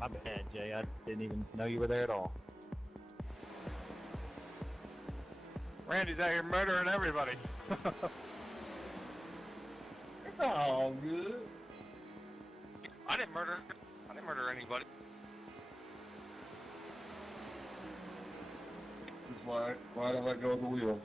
My bad, Jay. I didn't even know you were there at all. Randy's out here murdering everybody. It's all good. I didn't murder anybody. That's why I don't let go of the wheel.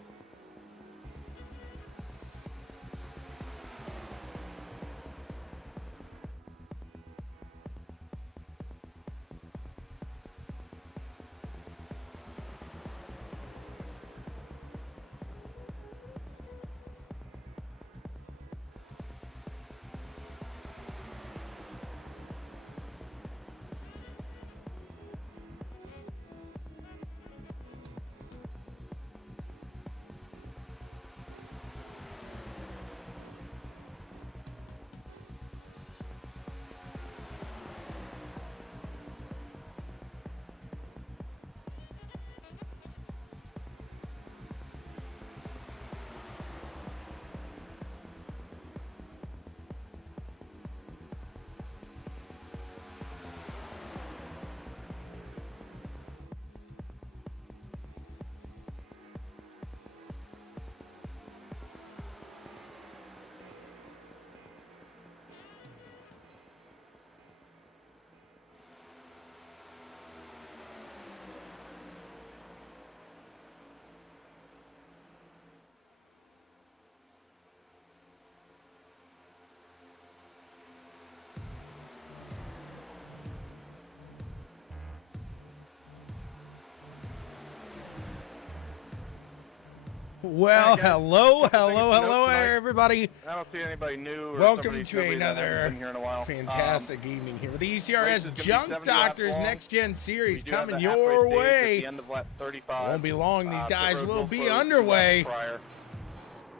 Well, Hi, guys. hello, tonight. everybody. I don't see anybody new. Or Welcome somebody to that hasn't another been here in a while. fantastic evening here with the race ECRS is gonna be Junk 70 Doctors laps long. Next Gen We Series do have coming the halfway your stage at way. the end of lap 35. Won't be long. These guys pit road will be close 2 underway. laps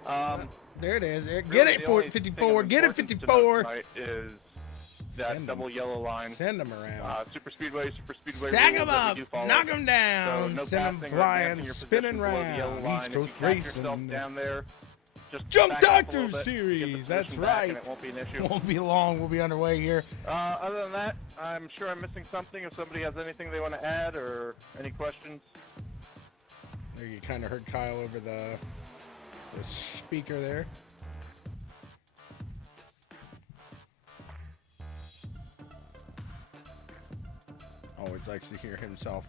prior. There it is. Get Really, it, the only 54. thing Get it, of importance to 54. note tonight is that Send 'em. double yellow line. Send them around. Super speedway Stack rules them that up. we do follow. Knock them down. So no Send them passing or flying, advancing your spinning position below the yellow round. line. East If you Coast catch yourself Racing. down there, just Junk back up a little Doctors bit, Series. get the That's position back, right. and it won't be an issue. Won't be long. We'll be underway here. Other than that, I'm sure I'm missing something. If somebody has anything they want to add or any questions. There you kind of heard Kyle over the speaker there. Always likes to hear himself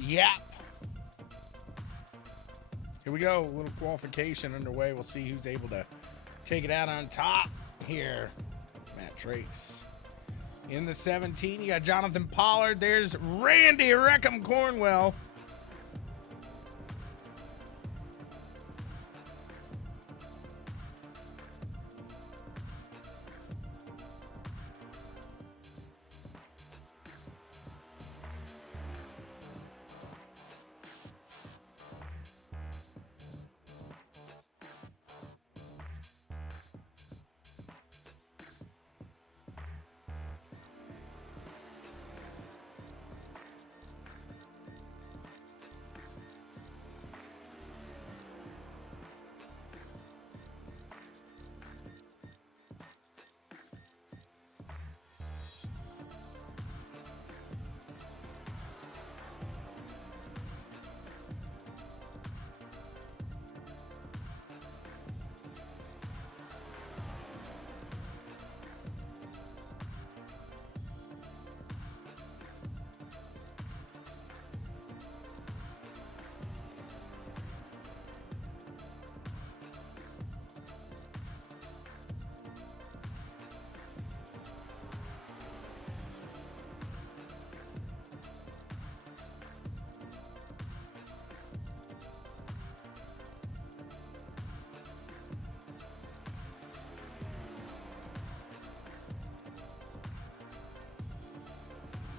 yap. Here we go. A little qualification underway. We'll see who's able to take it out on top here. Matt Trace. In the 17, you got Jonathan Pollard. There's Randy Reckham Cornwell.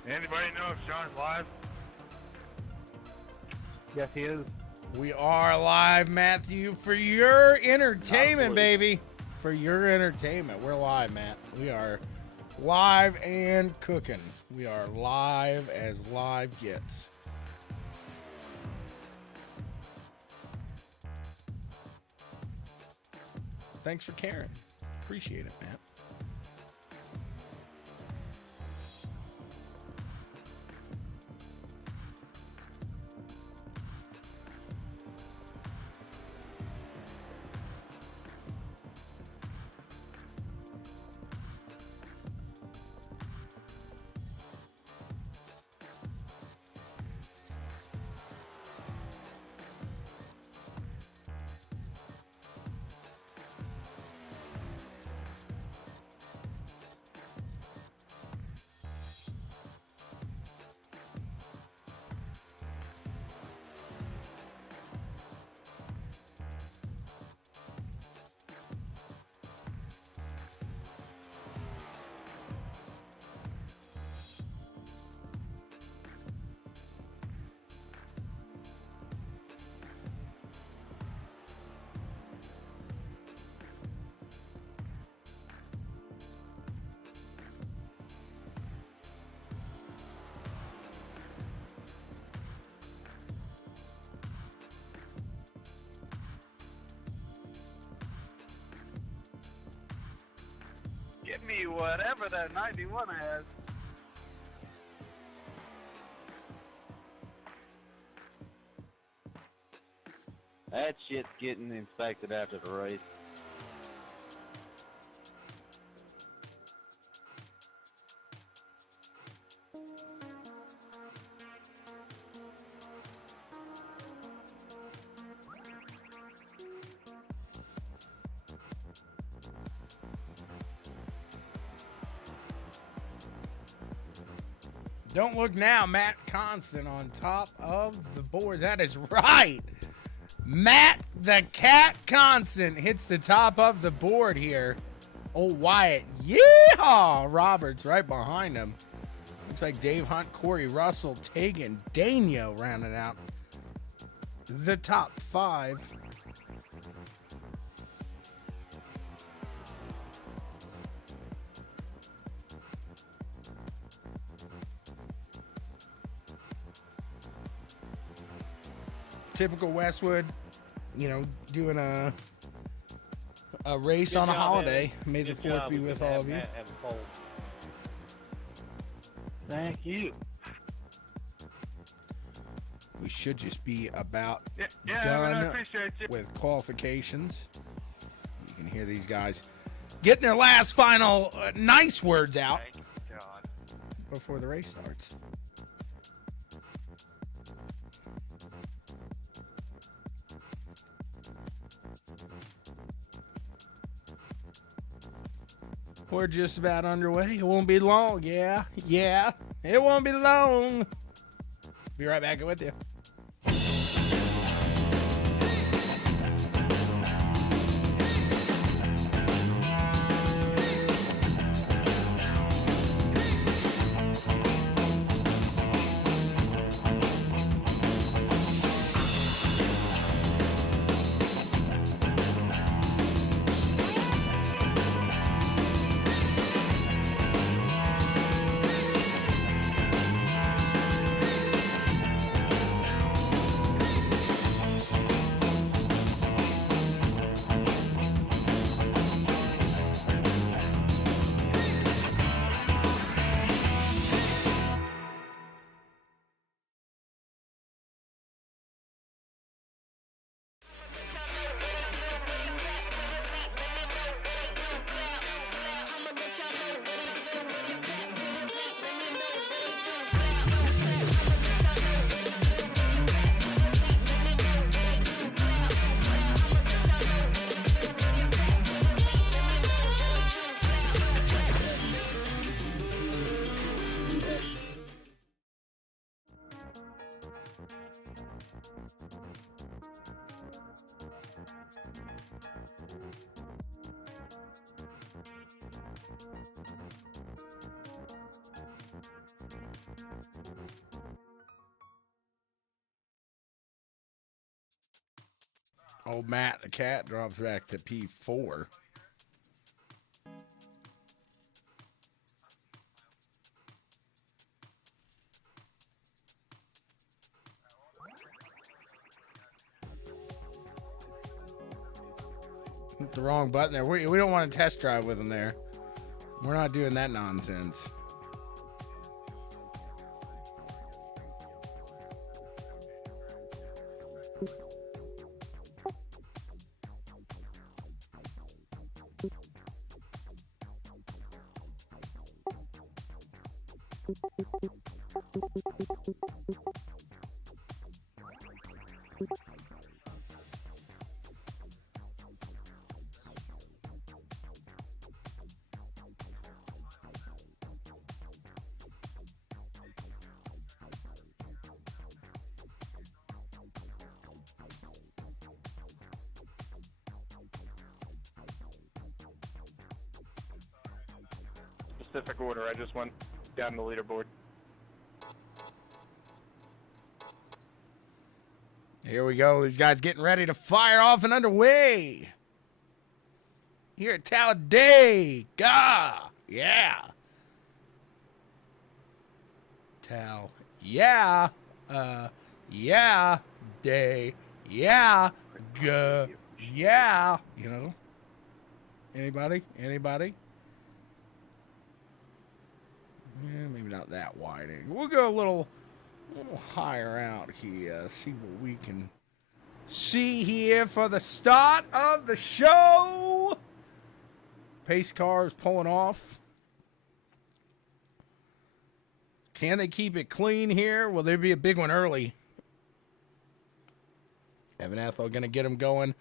Anybody know if Sean's live? Yes, he is. We are live, Matthew, for your entertainment, Absolutely. baby. For your entertainment. We're live, Matt. We are live and cooking. We are live as live gets. Thanks for caring. Appreciate it, Matt. Give me whatever that 91 has. That shit's getting inspected after the race. Don't look now, Matt Constant on top of the board. That is right. Matt the Cat Constant hits the top of the board here. Oh, Wyatt. Yeehaw! Roberts right behind him. Looks like Dave Hunt, Corey Russell, Tegan, Daniel rounding out the top 5. Typical Westwood, you know, doing a race on a holiday. May the 4th be with all of you. Thank you. We should just be about I done appreciate you. with qualifications. You can hear these guys getting their last final nice words out Thank God. before the race starts. We're just about underway. It won't be long. Yeah. It won't be long. Be right back with you. Old Matt the Cat drops back to P4. Hit the wrong button there. We don't want to test drive with him there. We're not doing that nonsense. Specific order. I just went down the leaderboard. Here we go. These guys getting ready to fire off and underway. Here at Talladega. Yeah. Yeah. Yeah. Day. Yeah. G. Yeah. You know? Anybody? Yeah, maybe not that wide. We'll go a little higher out here. See what we can see here for the start of the show. Pace car is pulling off. Can they keep it clean here? Will there be a big one early? Evan Ethel going to get him going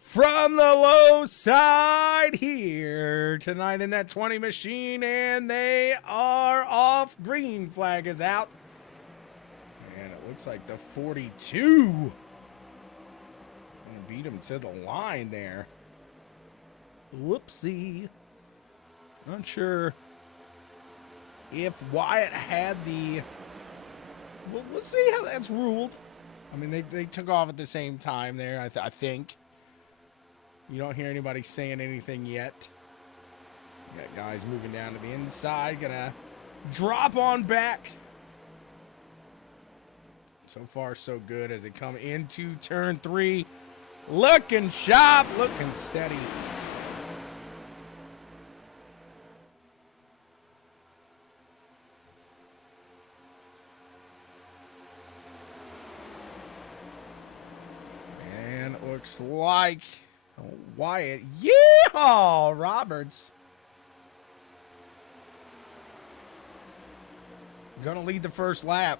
from the low side here tonight in that 20 machine, and they are off. Green flag is out. And it looks like the 42 going to beat him to the line there. Whoopsie. Not sure if Wyatt had the... Well, we'll see how that's ruled. I mean, they took off at the same time there, I think. You don't hear anybody saying anything yet. You got guys moving down to the inside. Gonna drop on back. So far, so good as they come into turn 3. Looking sharp, looking steady. And it looks like Wyatt. Yeehaw! Roberts. Gonna lead the first lap.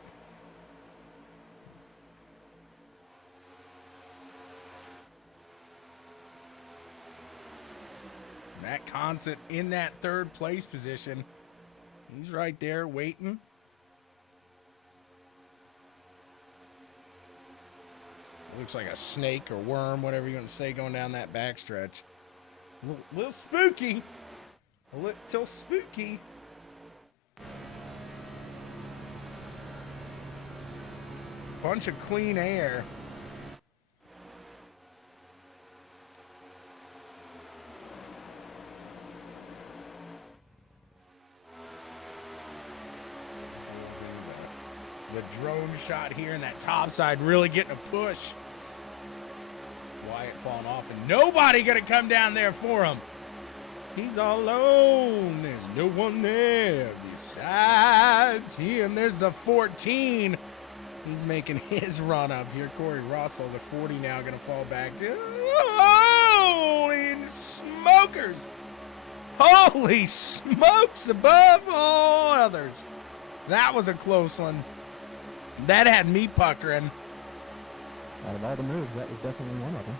Matt Constant in that third place position. He's right there waiting. Looks like a snake or worm, whatever you want to say, going down that backstretch. A little spooky. A little spooky. Bunch of clean air. The drone shot here and that top side really getting a push. Wyatt falling off and nobody gonna come down there for him. He's all alone. There's no one there besides him. There's the 14. He's making his run up here. Corey Russell, the 40 now gonna fall back to. Holy smokers! Holy smokes above all others. That was a close one. That had me puckering. Out of all the moves, that was definitely one of them.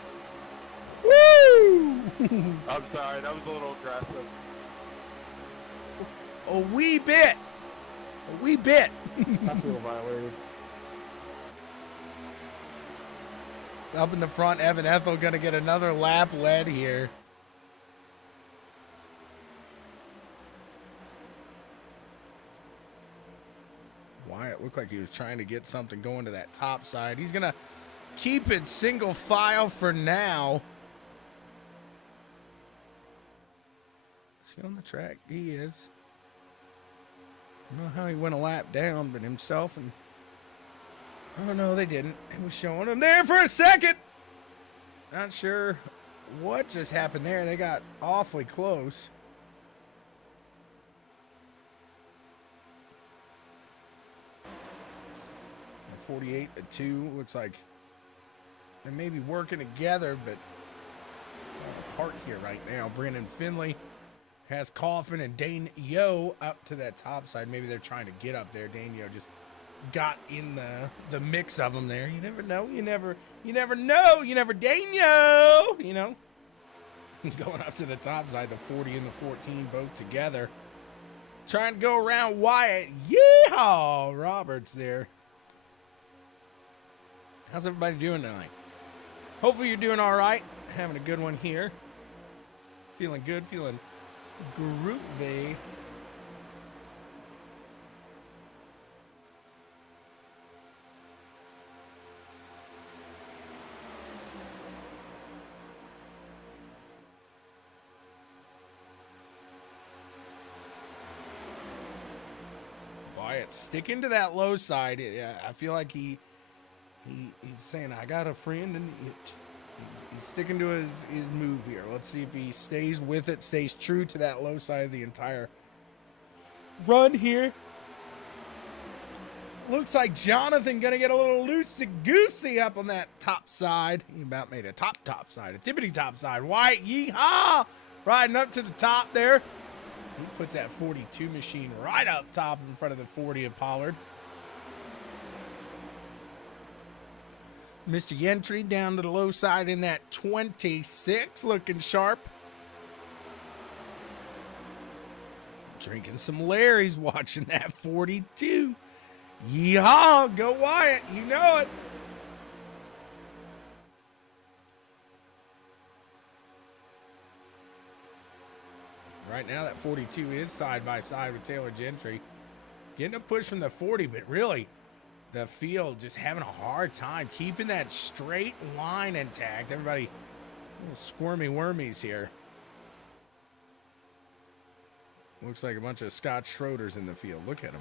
Woo! I'm sorry, that was a little aggressive. A wee bit. A wee bit. I feel violated. Up in the front, Evan Ethel going to get another lap led here. Wyatt looked like he was trying to get something going to that top side. He's going to keep it single file for now. Is he on the track? He is. I don't know how he went a lap down, but himself and... Oh, no, they didn't. It was showing him there for a second. Not sure what just happened there. They got awfully close. And 48-2. Looks like they may be working together, but apart here right now. Brandon Finley has Coffin and Dane Yo up to that top side. Maybe they're trying to get up there. Dane Yo just got in the mix of them there. You never know. You never know. You never Dane Yo. You know. Going up to the top side, the 40 and the 14 both together. Trying to go around Wyatt. Yeehaw! Roberts there. How's everybody doing tonight? Hopefully you're doing all right. Having a good one here. Feeling good, feeling groovy. Wyatt sticking to that low side. I feel like he's saying, I got a friend, and he's sticking to his move here. Let's see if he stays with it, stays true to that low side the entire run here. Looks like Jonathan gonna get a little loosey-goosey up on that top side. He about made a top side, a tippity top side. White, yeehaw! Riding up to the top there. He puts that 42 machine right up top in front of the 40 of Pollard. Mr. Yentry down to the low side in that 26, looking sharp. Drinking some Larry's, watching that 42. Yeehaw, go Wyatt, you know it. Right now that 42 is side by side with Taylor Gentry. Getting a push from the 40, but really the field just having a hard time keeping that straight line intact. Everybody little squirmy wormies here. Looks like a bunch of Scott Schroeders in the field. Look at them.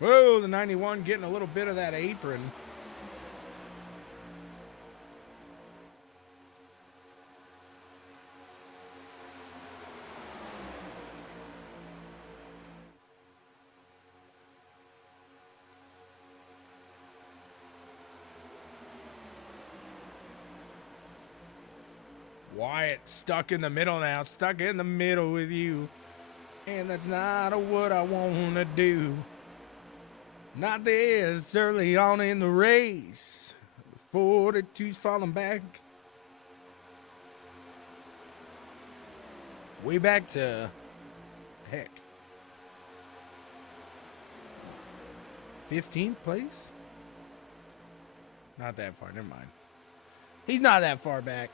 Whoa, the 91 getting a little bit of that apron. Wyatt stuck in the middle now, stuck in the middle with you. And that's not what I want to do. Not this early on in the race. 42's falling back. Way back to, heck, 15th place? Not that far, never mind. He's not that far back.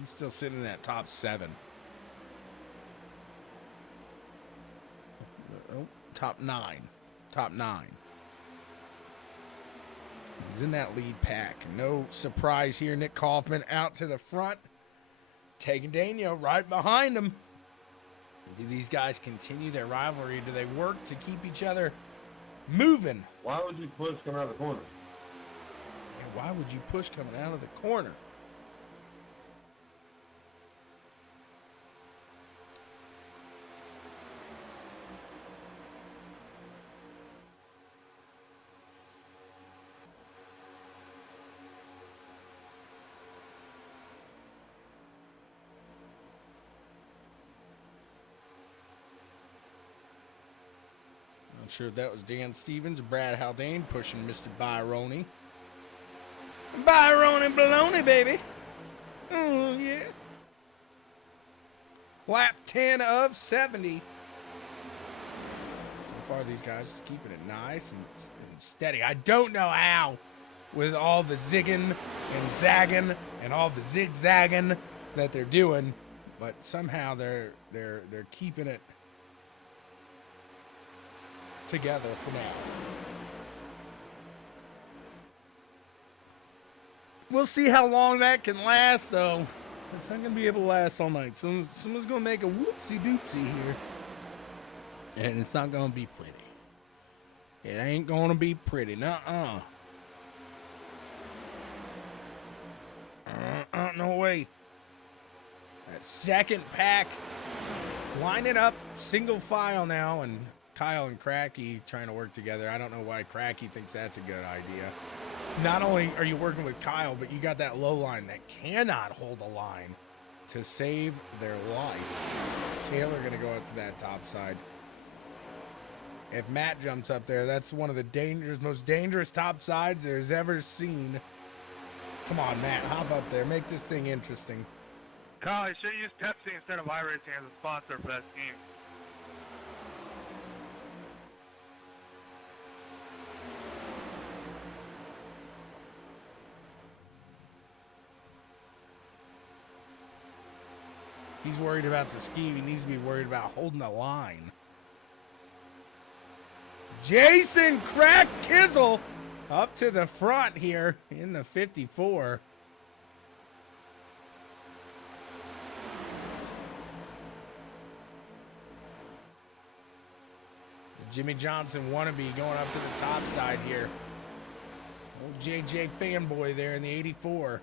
He's still sitting in that top 7. Oh, top 9. Top 9. He's in that lead pack. No surprise here. Nick Kaufman out to the front. Taking Daniel right behind him. Do these guys continue their rivalry? Do they work to keep each other moving? Why would you push coming out of the corner? And why would you push coming out of the corner? Not sure if that was Dan Stevens or Brad Haldane pushing Mr. Byrone. Byrone baloney, baby. Oh, yeah. Lap 10 of 70. So far, these guys just keeping it nice and steady. I don't know how, with all the zigging and zagging and all the zigzagging that they're doing, but somehow they're keeping it together for now. We'll see how long that can last, though. It's not going to be able to last all night. Someone's going to make a whoopsie-doopsie here. And it's not going to be pretty. It ain't going to be pretty. Nuh-uh. No way. That second pack. Line it up. Single file now. And Kyle and Cracky trying to work together. I don't know why Cracky thinks that's a good idea. Not only are you working with Kyle, but you got that low line that cannot hold a line to save their life. Taylor going to go up to that top side. If Matt jumps up there, that's one of the most dangerous top sides there's ever seen. Come on, Matt, hop up there. Make this thing interesting. Kyle, I should use Pepsi instead of iRacing as a sponsor for that scheme. He's worried about the scheme. He needs to be worried about holding the line. Jason Crack Kizzle Up to the front here in the 54. The Jimmy Johnson wannabe going up to the top side here. Old JJ fanboy there in the 84.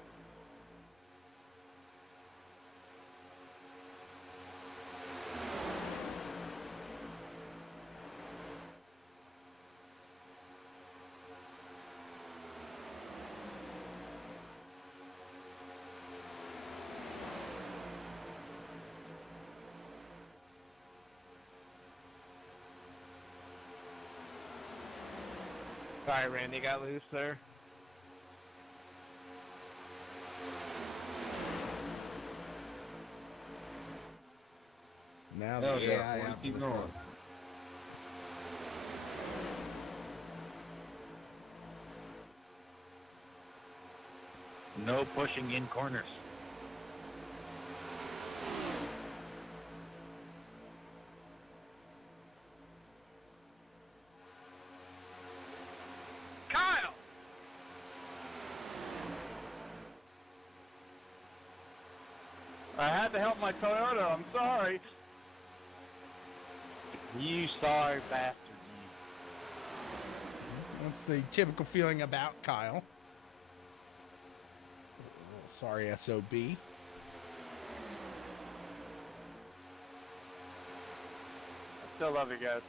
Sorry, Randy got loose there. Now Hell the yeah, AI boy, out keep to the going. front. No pushing in corners. Kyle! I had to help my Toyota. I'm sorry. You sorry bastard. That's the typical feeling about Kyle. Sorry, SOB. I still love you guys.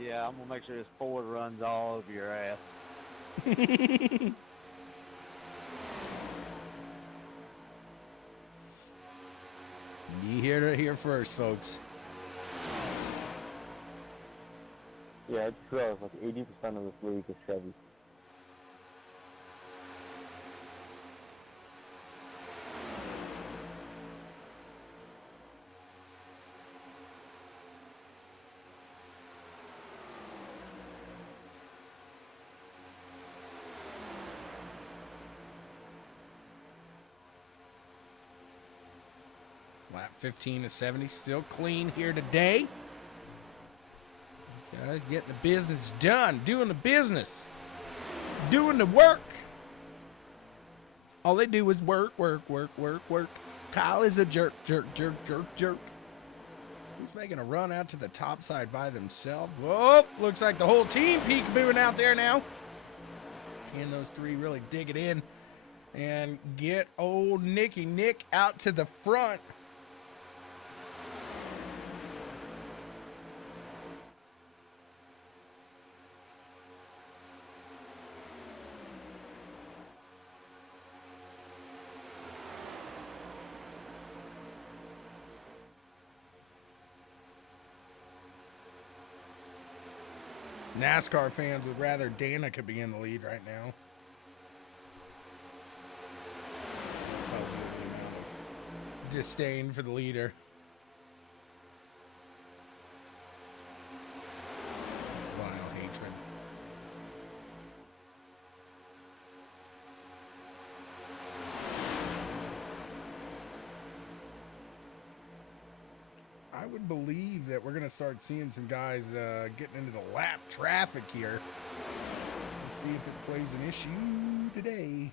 Yeah, I'm gonna make sure this Ford runs all over your ass. You heard it here first, folks. Yeah, it's true. Like 80% of this league is Chevy. Lap 15 to 70, still clean here today. These guys getting the business done, doing the business, doing the work. All they do is work, work, work, work, work. Kyle is a jerk, jerk, jerk, jerk, jerk. Who's making a run out to the top side by themselves? Whoa, looks like the whole team peekabooing out there now. Can those three really dig it in and get old Nicky Nick out to the front? NASCAR fans would rather Danica be in the lead right now. Disdain for the leader. Vile hatred. I would believe that we're going to start seeing some guys getting into the lap traffic here. Let's see if it plays an issue today.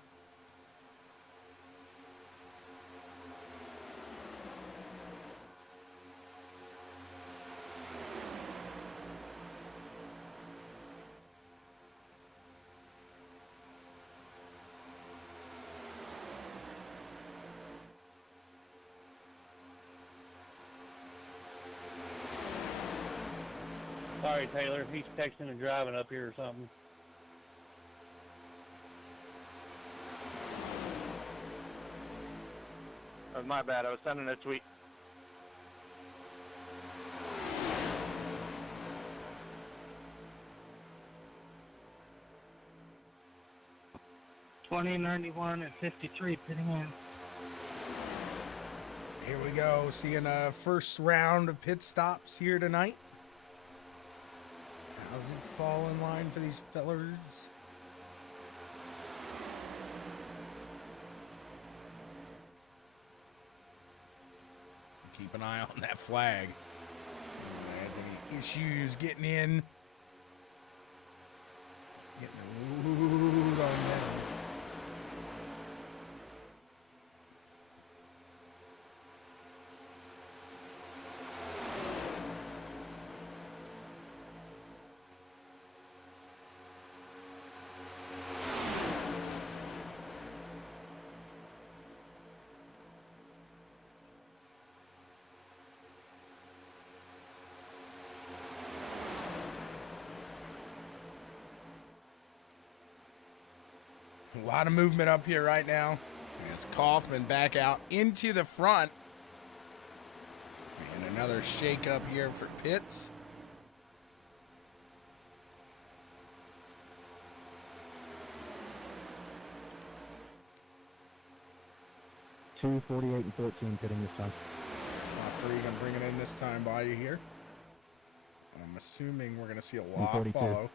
Sorry, Taylor. He's texting and driving up here or something. That was my bad. I was sending a tweet. .2091 at 53 pitting in. Here we go, seeing a first round of pit stops here tonight. How's it fall in line for these fellers? Keep an eye on that flag. Has any issues getting in? Getting moved on now. A lot of movement up here right now. It's Kaufman back out into the front. And another shake up here for Pitts. Two 48 and 14 pitting this time. Top 3 gonna bring it in this time by you here. I'm assuming we're gonna see a lot 42. follow.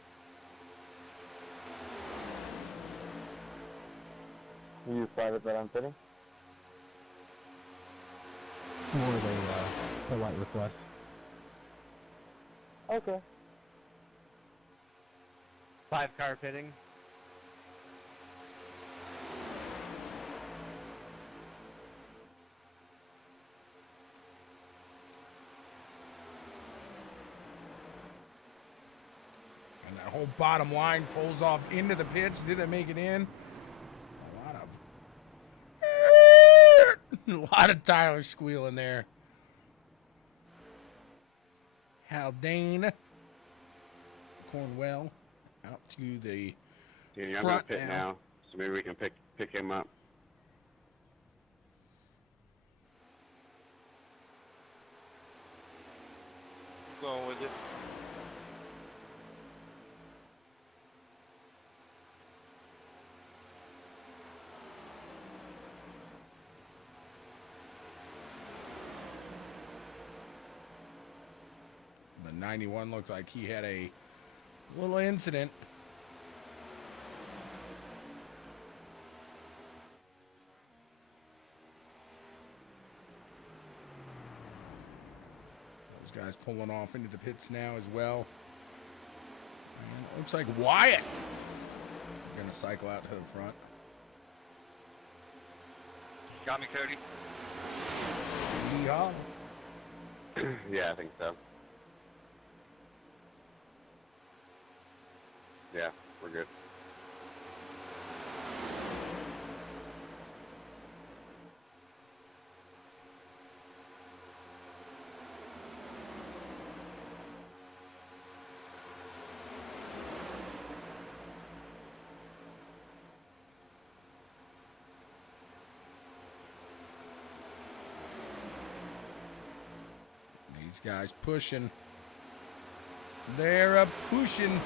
You private that I'm fitting? More of a polite request. Okay. 5-car pitting. And that whole bottom line pulls off into the pitch. Did they make it in? A lot of Tyler squealing there. Haldane. Cornwell out to the Dude, I'm gonna front pit now, so maybe we can pick him up. Going with it. The 91 looked like he had a little incident. Those guys pulling off into the pits now as well. And it looks like Wyatt going to cycle out to the front. Got me, Cody. Yeehaw. Yeah, I think so. Yeah, we're good. These guys pushing. They're a pushing.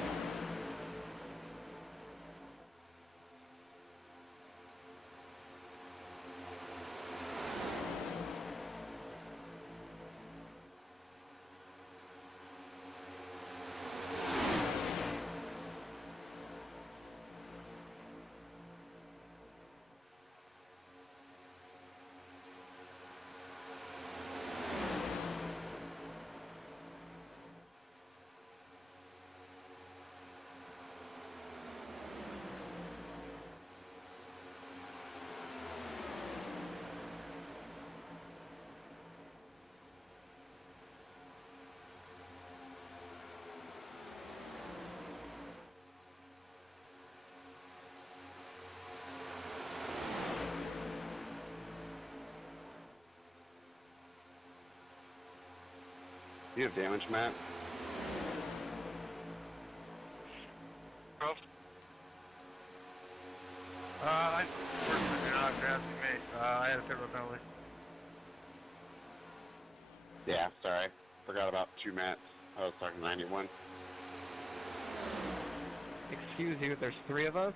Do you have damage, Matt? I fortunately you're not asking me. I had a pit road penalty. Yeah, sorry. Forgot about 2 Matts. I was talking 91. Excuse you, there's 3 of us?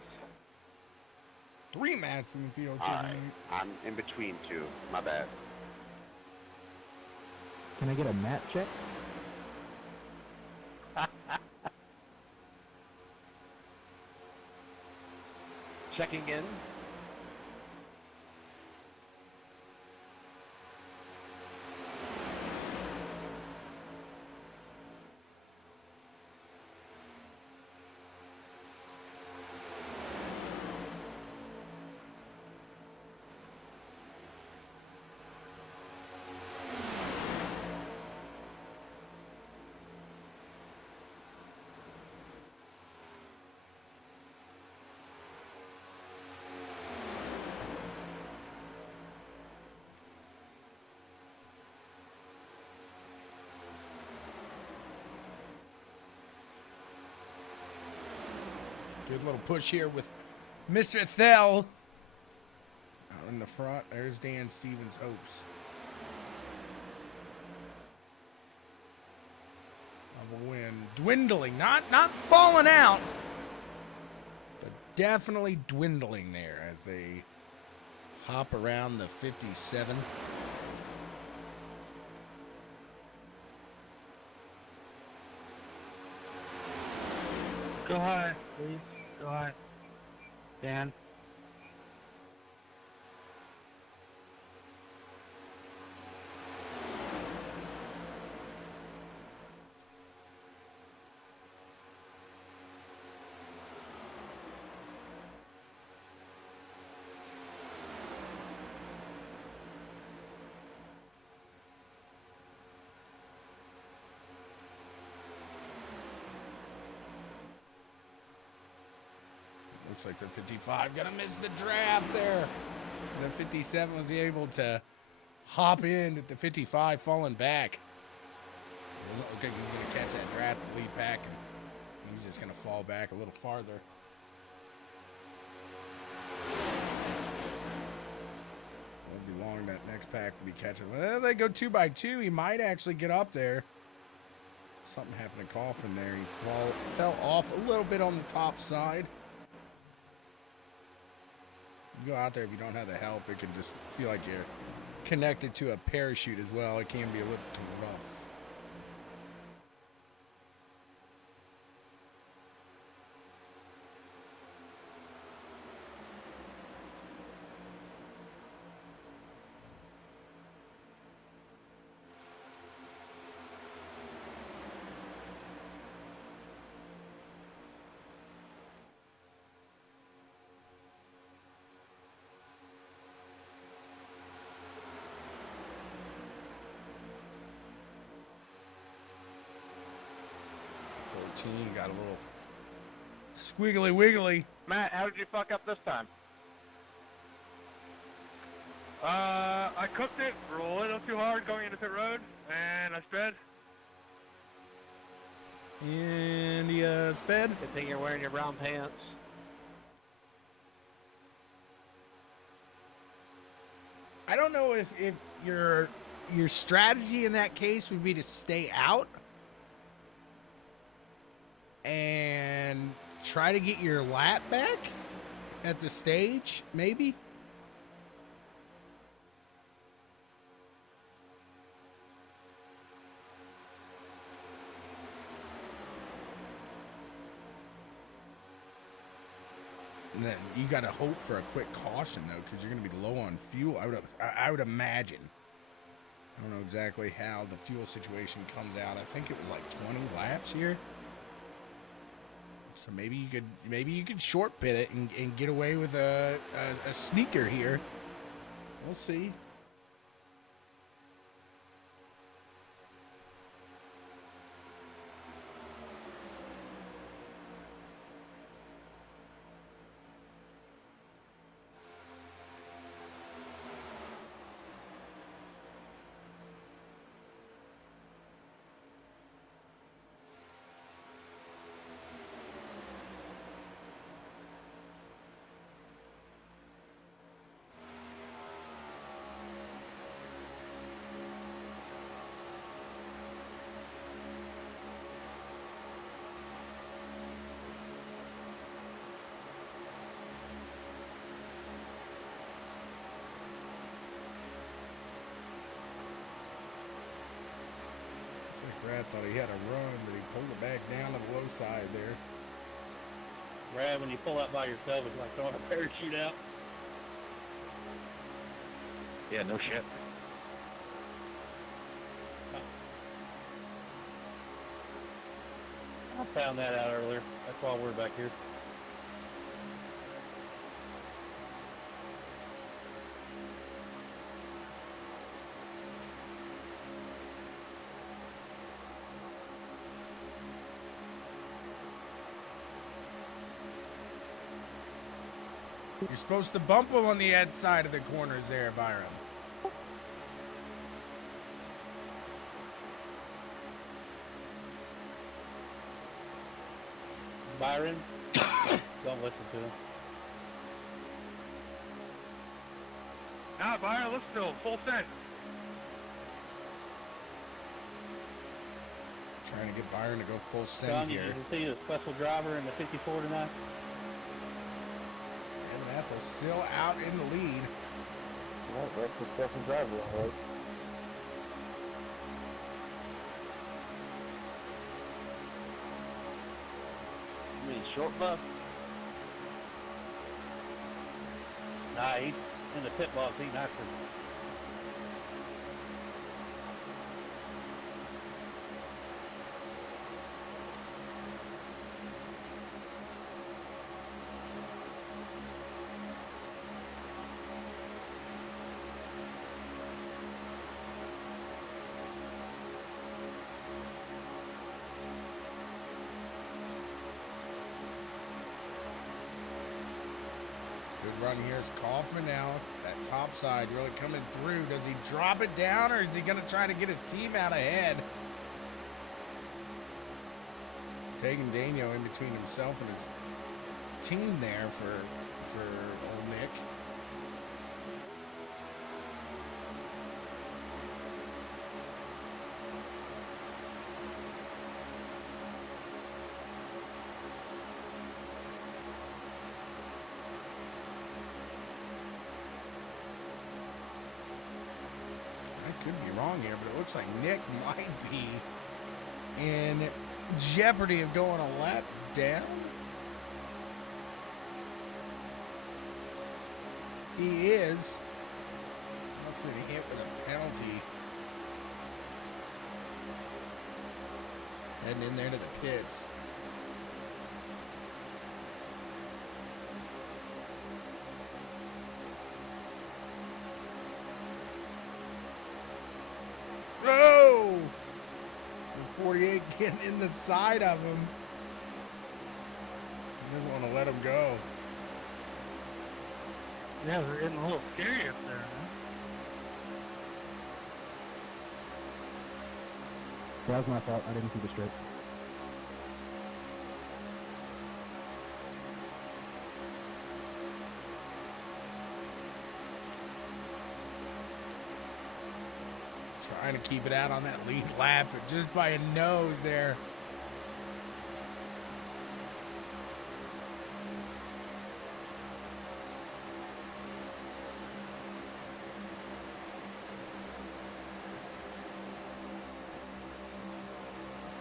3 mats in the field. Alright, I'm in between 2. My bad. Can I get a mat check? Checking in. Good little push here with Mr. Thel. Out in the front, there's Dan Stevens' hopes of a win. Dwindling, not falling out, but definitely dwindling there as they hop around the 57. Go high, please. Go high. Dan. Looks like the 55 gonna miss the draft there. The 57 was able to hop in at the 55, falling back. It looked like he's gonna catch that draft and lead back, and he's just gonna fall back a little farther. Won't be long that next pack will be catching. Well, they go 2 by 2. He might actually get up there. Something happened to Coffin there. He fell off a little bit on the top side. You go out there, if you don't have the help, it can just feel like you're connected to a parachute as well. It can be a little too rough. Got a little squiggly wiggly. Matt, how did you fuck up this time? I cooked it a little too hard going into pit road, and I sped. And he sped. Good thing you're wearing your brown pants. I don't know if your strategy in that case would be to stay out and try to get your lap back at the stage, maybe. And then you got to hope for a quick caution though, because you're going to be low on fuel. I would imagine. I don't know exactly how the fuel situation comes out. I think it was like 20 laps here. So maybe you could short pit it and get away with a sneaker here. We'll see. Brad thought he had a run, but he pulled it back down to the low side there. Brad, when you pull out by yourself, it's like throwing a parachute out. Yeah, no shit. I found that out earlier. That's why we're back here. You're supposed to bump him on the outside of the corners there, Byron. Byron, Don't listen to him. Now, Byron, let's go. Full send. Trying to get Byron to go full John, send you here. see the special driver in the 54 tonight? And Ethel's still out in the lead. Well, that's the special driver, all right. You mean short bus? Nah, he's in the pit box eating ice cream. Good run here is Kaufman now. That top side really coming through. Does he drop it down or is he going to try to get his team out ahead? Taking Daniel in between himself and his team there for old Nick. I could be wrong here, but it looks like Nick might be in jeopardy of going a lap down. He is. Must have been hit with a penalty. Heading in there to the pits. No! 48 getting in the side of him. He doesn't want to let him go. Yeah, they're getting a little scary up there, man. That was my fault. I didn't keep it straight. Trying to keep it out on that lead lap, but just by a nose there.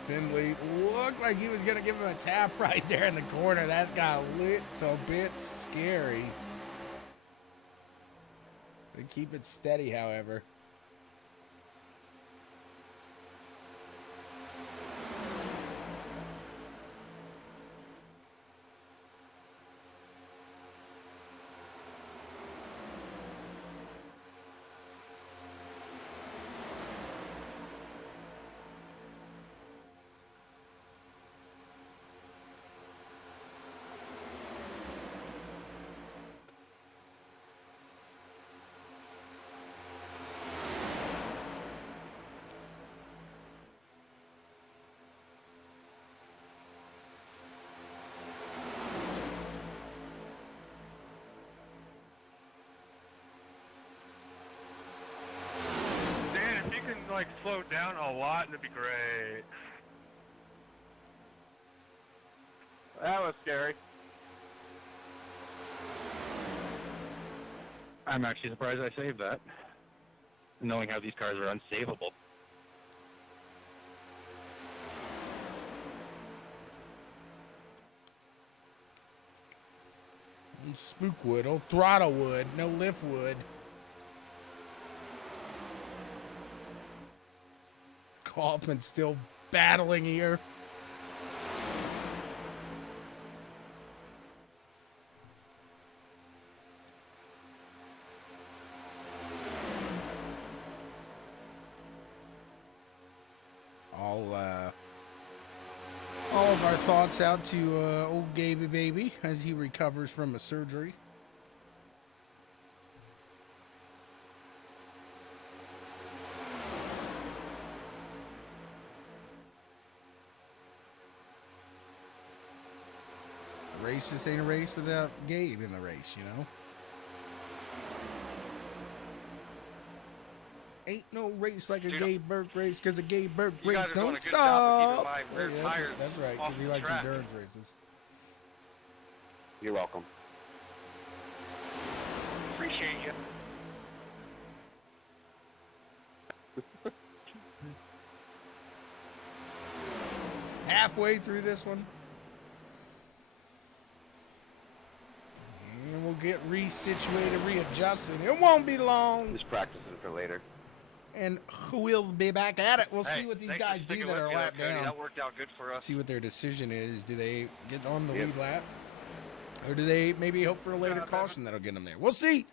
Finley looked like he was going to give him a tap right there in the corner. That got a little bit scary. They keep it steady, however. Dan, if you can, like, slow down a lot, it'd be great. That was scary. I'm actually surprised I saved that, knowing how these cars are unsavable. Old Spookwood, old Throttlewood, no Liftwood. Kaufman still battling here. All of our thoughts out to old Gaby Baby as he recovers from a surgery. race just ain't a race without Gabe in the race, you know? Ain't no race like a Gabe Burke race, because a Gabe Burke You race guys are doing don't a good job of stop. keeping my rear Yeah, tires that's right, off because he the likes track. endurance races. You're welcome. Appreciate you. Halfway through this one. And we'll get resituated, readjusted. It won't be long. Just practicing for later. And we'll be back at it. We'll Hey, see what these thanks for guys do sticking that with are me, lapped Cody. down. That worked out good for us. See what their decision is. Do they get on the lead lap? Or do they maybe hope for a later caution that'll get them there? We'll see.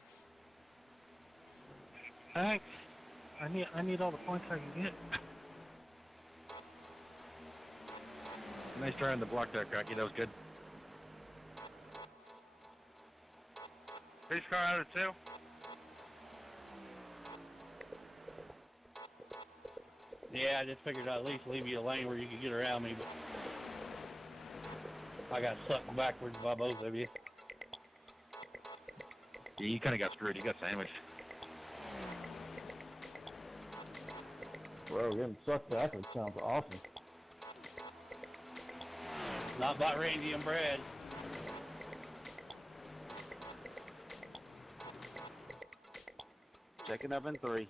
Thanks. I need all the points I can get. Nice try on the block there, Cracky. That was good. Pace car out of 2. Yeah, I just figured I'd at least leave you a lane where you could get around me, but I got sucked backwards by both of you. Yeah, you kind of got screwed. You got sandwiched. Bro, getting sucked backwards sounds awesome. Not by Randy and Brad. Checking up in 3.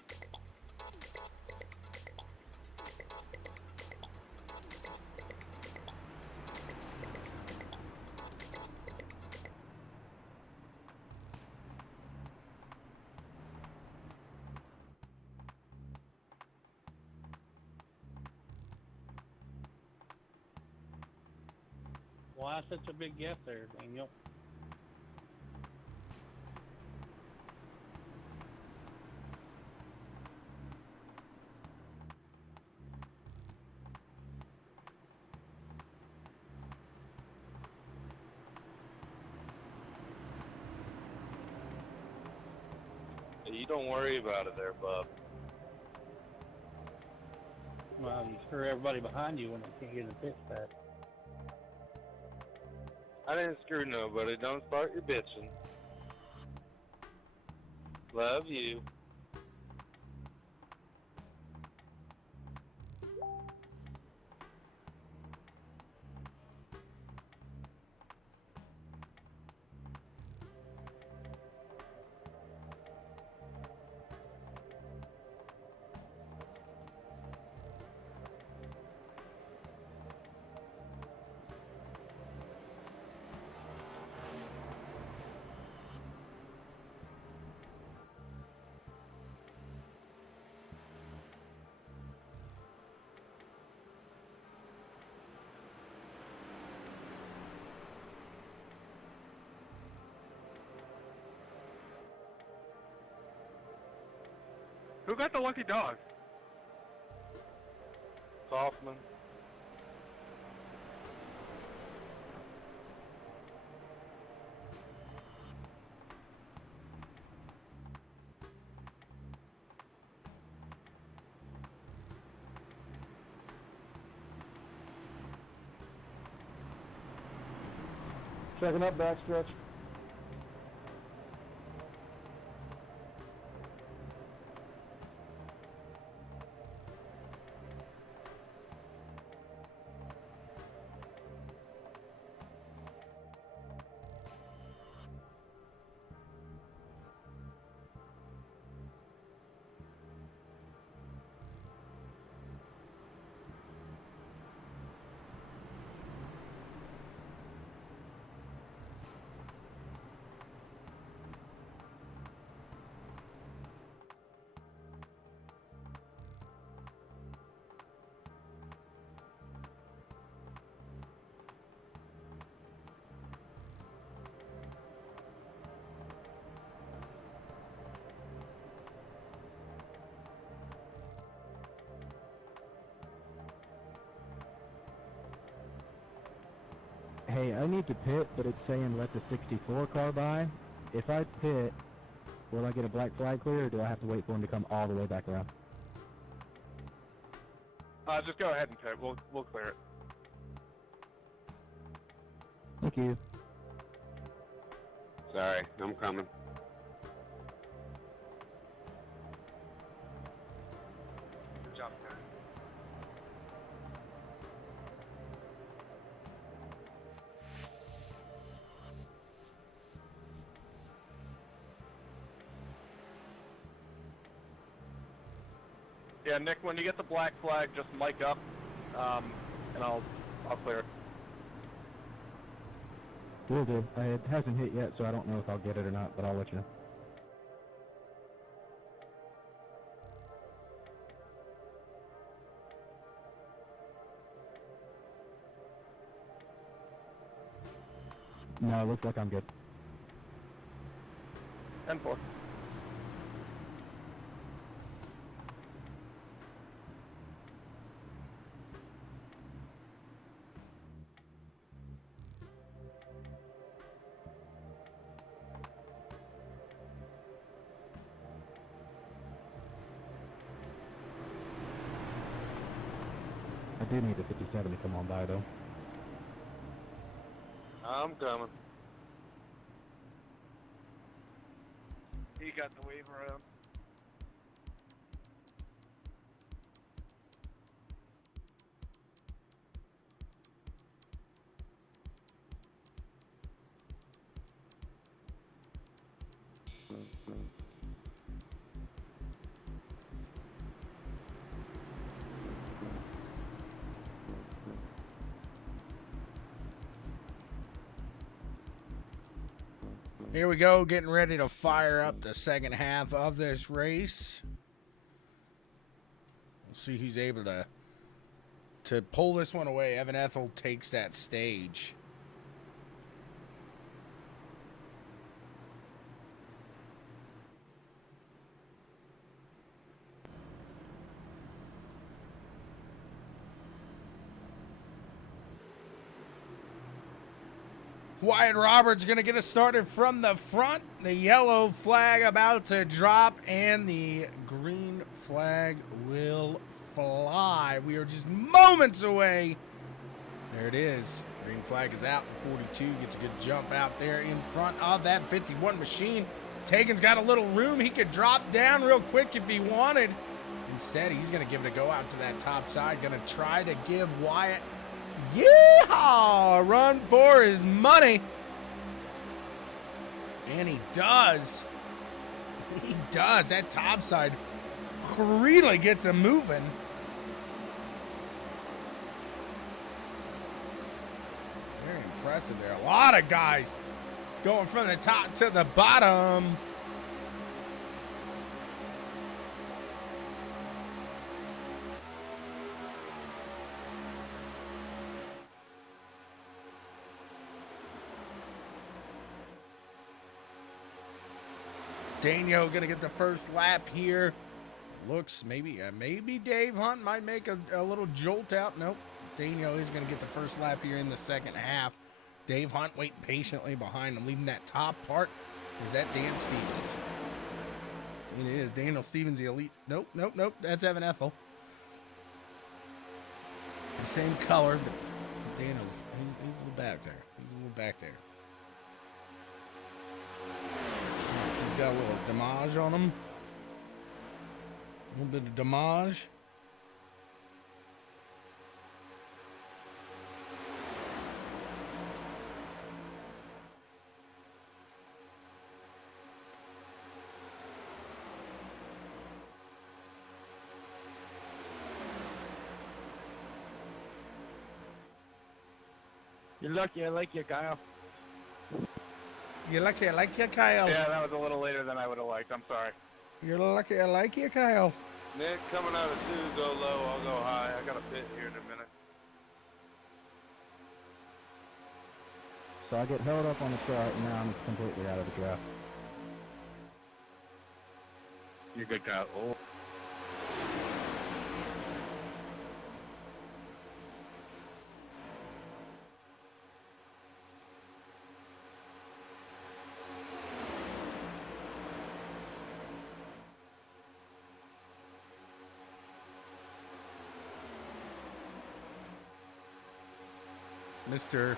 Why such a big gap there, Daniel? You don't worry about it there, bub. Well, you screw everybody behind you when they can't get in the pit fast. I didn't screw nobody. Don't start your bitching. Love you. Who got the lucky dog? Kaufman. Checking up backstretch. Hey, I need to pit, but it's saying let the 64 car by. If I pit, will I get a black flag clear, or do I have to wait for him to come all the way back around? Just go ahead and pit. We'll clear it. Thank you. Sorry, I'm coming. Good job, man. Yeah, Nick, when you get the black flag, just mic up, and I'll clear it. Will do. It hasn't hit yet, so I don't know if I'll get it or not, but I'll let you know. No, it looks like I'm good. 10-4. I do need the 57 to come on by, though. I'm coming. He got the wave around. Here we go, getting ready to fire up the second half of this race. We'll see who's able to pull this one away. Evan Ethel takes that stage. Wyatt Roberts going to get us started from the front. The yellow flag about to drop, and the green flag will fly. We are just moments away. There it is. Green flag is out. 42 gets a good jump out there in front of that 51 machine. Tagan's got a little room. He could drop down real quick if he wanted. Instead, he's going to give it a go out to that top side. Going to try to give Wyatt yeehaw! Run for his money. And he does. He does. That top side really gets him moving. Very impressive there. A lot of guys going from the top to the bottom. Daniel gonna get the first lap here. Looks maybe Dave Hunt might make a little jolt out. Nope. Daniel is gonna get the first lap here in the second half. Dave Hunt waiting patiently behind him, leading that top part. Is that Dan Stevens? It is. Daniel Stevens, the elite. Nope. That's Evan Ethel. The same color, but Daniel's he's a little back there. He's got a little damage on him. A little bit of damage. You're lucky I like you, Kyle. You're lucky I like you, Kyle. Yeah, that was a little later than I would have liked. I'm sorry. You're lucky I like you, Kyle. Nick, coming out of 2, go low, I'll go high. I got a pit here in a minute. So I get held up on the start, and now I'm completely out of the draft. You're good, Kyle. Oh. Mr.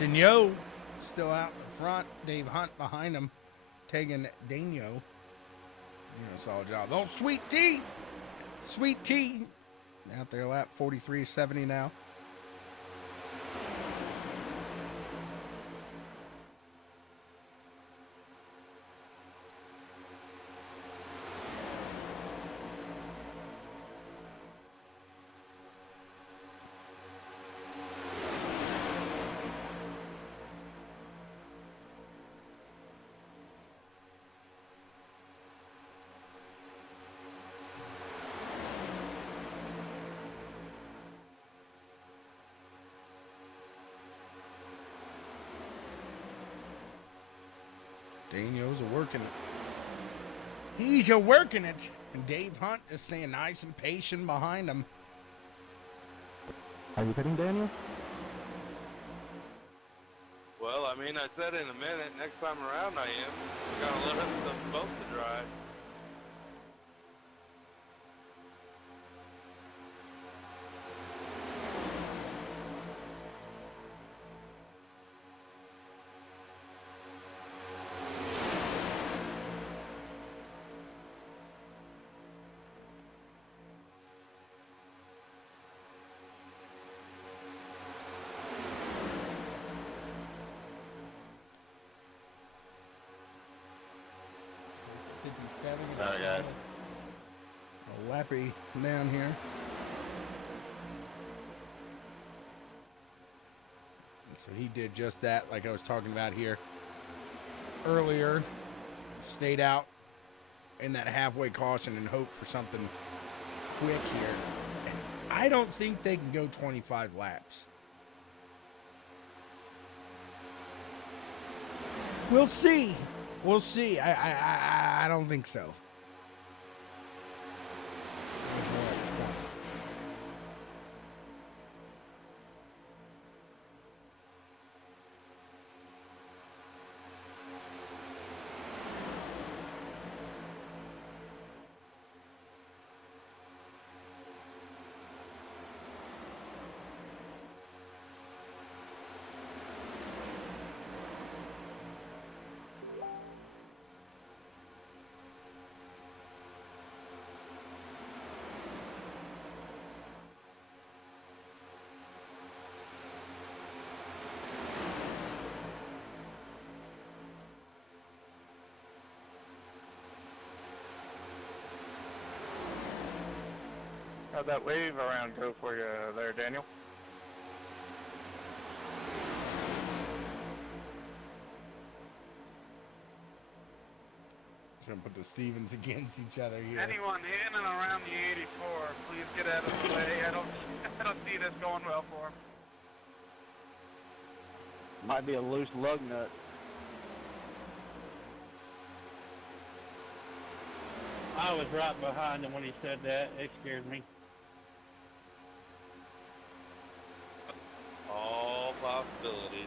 Deneau still out in front. Dave Hunt behind him, taking Daniel. Solid job. Oh, Sweet Tea out there, lap 43.70 now. Daniel's working it. He's working it. And Dave Hunt is staying nice and patient behind him. Are you pitting, Daniel? Well, I mean, I said in a minute. Next time around, I am. Gotta let them both to drive. Sorry, guys. A lappy down here. So he did just that, like I was talking about here earlier. Stayed out in that halfway caution and hoped for something quick here. And I don't think they can go 25 laps. We'll see. We'll see. I don't think so. How'd that wave around go for you there, Daniel? Trying to put the Stevens against each other here. Anyone in and around the 84, please get out of the way. I don't see this going well for him. Might be a loose lug nut. I was right behind him when he said that. It scared me. All possibilities.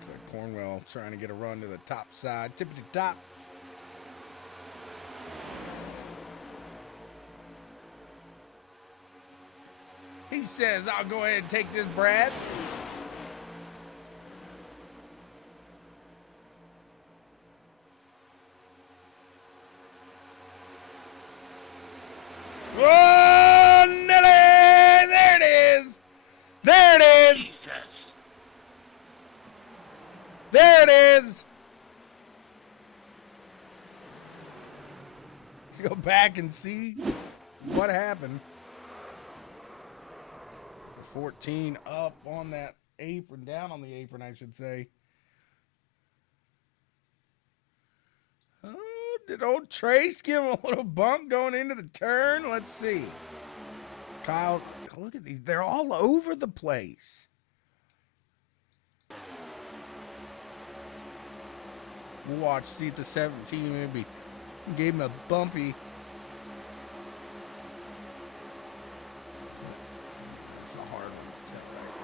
Looks like Cornwell trying to get a run to the top side. Tippity top. He says, I'll go ahead and take this, Brad. Whoa, Nelly! There it is! There it is! There it is! Let's go back and see what happened. 14 up on that apron, down on the apron, I should say. Oh, did old Trace give him a little bump going into the turn? Let's see. Kyle, look at these. They're all over the place. We'll watch, see if the 17 maybe gave him a bumpy. It's a hard one to tell right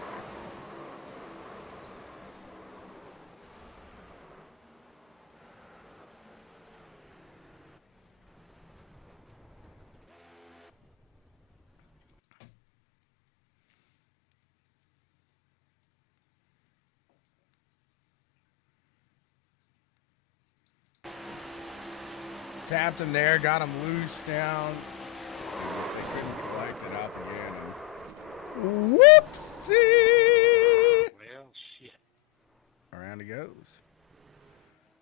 there. Tapped him there, got him loose down. I guess they couldn't collect it up again. And whoopsie! Well, shit. Around he goes.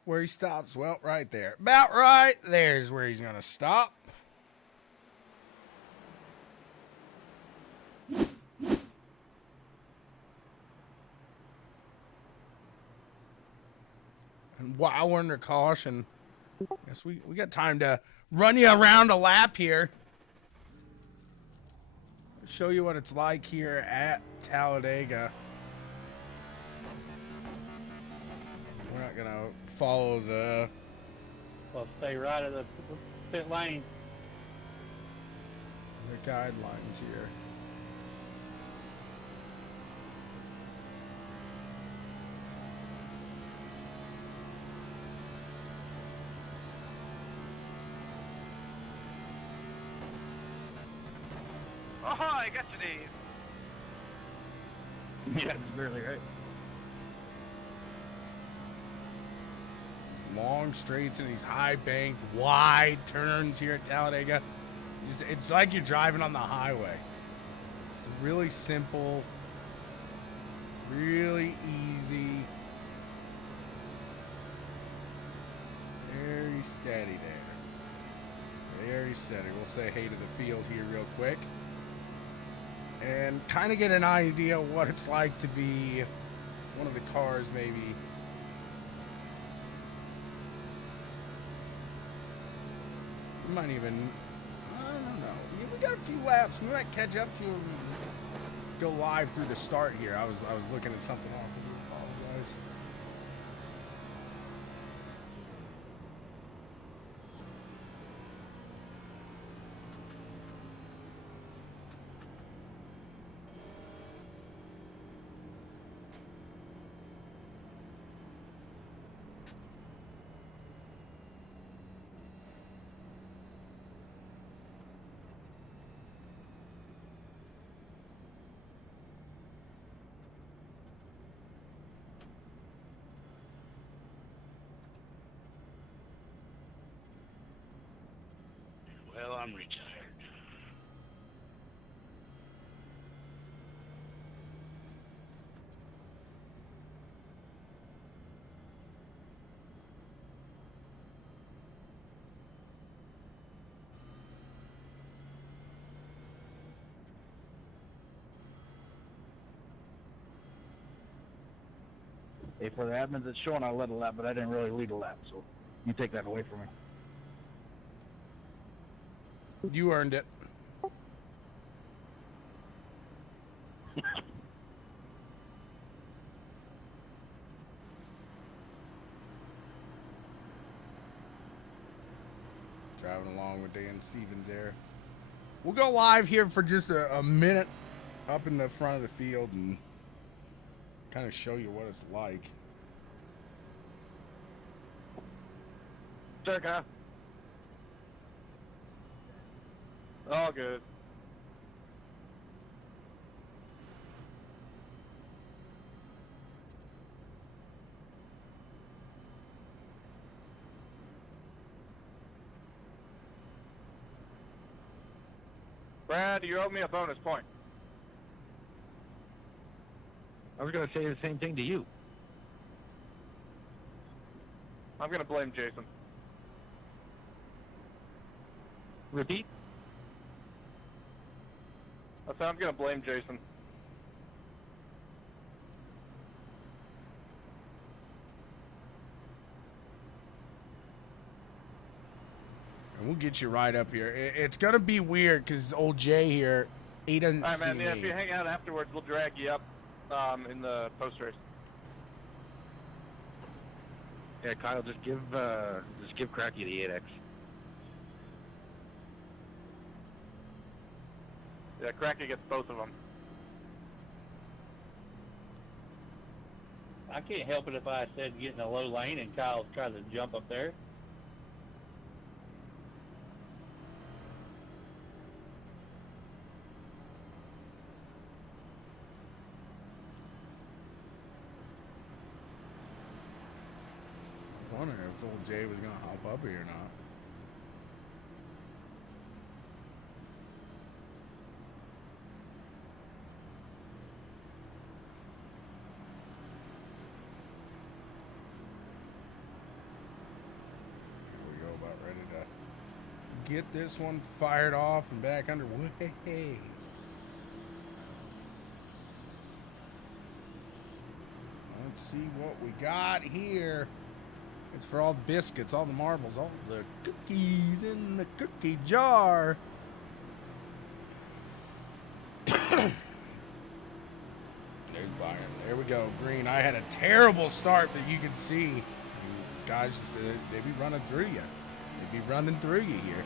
Where he stops, well, right there. About right there's where he's going to stop. And while we're under caution, guess we got time to run you around a lap here. Show you what it's like here at Talladega. We're not going to follow the... Well, stay right at the pit lane. the guidelines here. Oh, I got you, Dave. Yeah, that's barely right. Long straights and these high banked, wide turns here at Talladega. It's like you're driving on the highway. It's really simple, really easy, very steady there. Very steady. We'll say hey to the field here real quick and kind of get an idea of what it's like to be one of the cars maybe. We might even, I don't know. We got a few laps. We might catch up to him and go live through the start here. I was looking at something else. I do apologize. Well, I'm retired. Hey, for the admins, it's showing I led a lap, but I didn't really lead a lap, so you take that away from me. You earned it. Driving along with Dan Stevens there. We'll go live here for just a minute up in the front of the field and kind of show you what it's like. Circa. All good. Brad, you owe me a bonus point. I was going to say the same thing to you. I'm going to blame Jason. Repeat? I said I'm going to blame Jason. And we'll get you right up here. It's going to be weird because old Jay here, he doesn't All right, see man. me. Yeah, if you hang out afterwards, we'll drag you up in the post race. Yeah, Kyle, just give Cracky the 8X. Yeah, Cracky gets both of them. I can't help it if I said get in a low lane and Kyle tries to jump up there. I was wondering if old Jay was going to hop up here or not. get this one fired off and back underway. Let's see what we got here. It's for all the biscuits, all the marbles, all the cookies in the cookie jar. There's Byron. There we go. Green. I had a terrible start, but you can see guys, they be running through you. They be running through you here.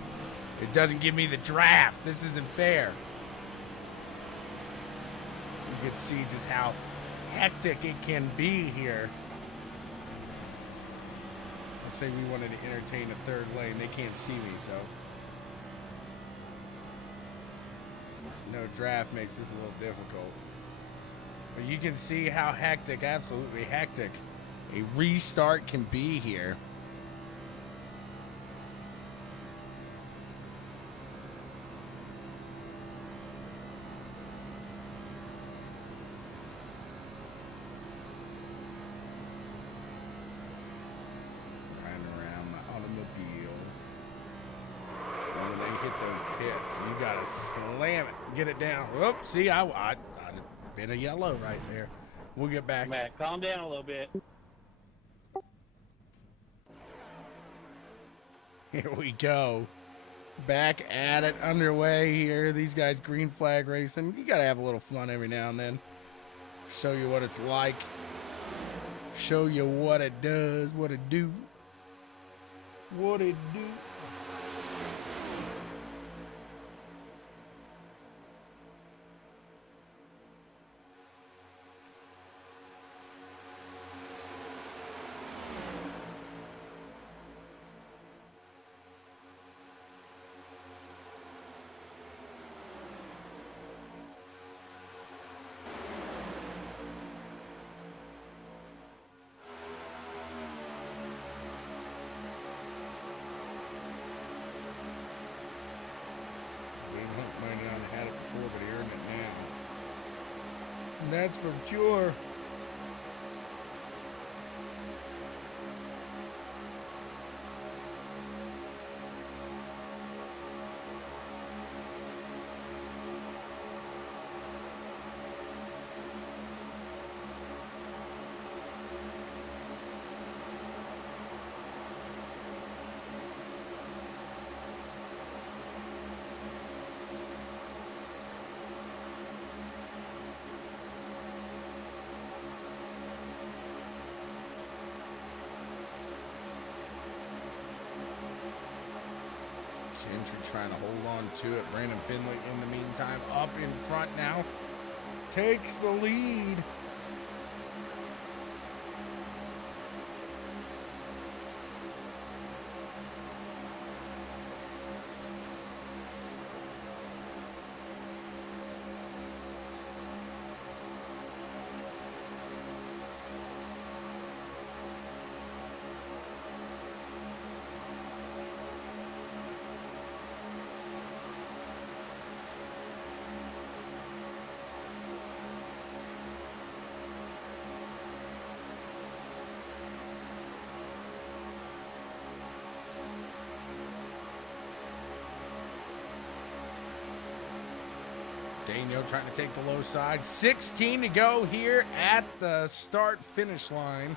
It doesn't give me the draft. This isn't fair. You can see just how hectic it can be here. Let's say we wanted to entertain a third lane. They can't see me, so. No draft makes this a little difficult. But you can see how hectic, absolutely hectic, a restart can be here. Riding around the automobile. And when they hit those pits, you gotta slam it, get it down. Whoop, see, I bit of yellow right there. We'll get back. Matt, calm down a little bit. Here we go. Back at it, underway here. These guys green flag racing. You gotta have a little fun every now and then. Show you what it's like. Show you what it does, what it do. What it do. That's for sure. Gentry trying to hold on to it. Brandon Finley, in the meantime, up in front now. Takes the lead. Daniel trying to take the low side. 16 to go here at the start-finish line.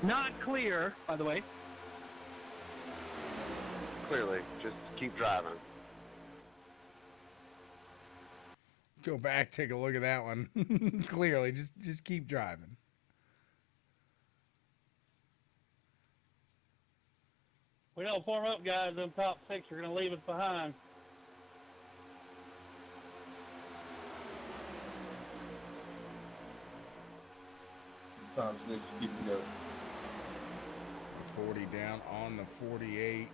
Not clear, by the way. Clearly, just keep driving. Go back, take a look at that one. Clearly, just keep driving. We don't form up, guys. Them top six are going to leave us behind. times, Nick. Keep it going. 40 down on the 48.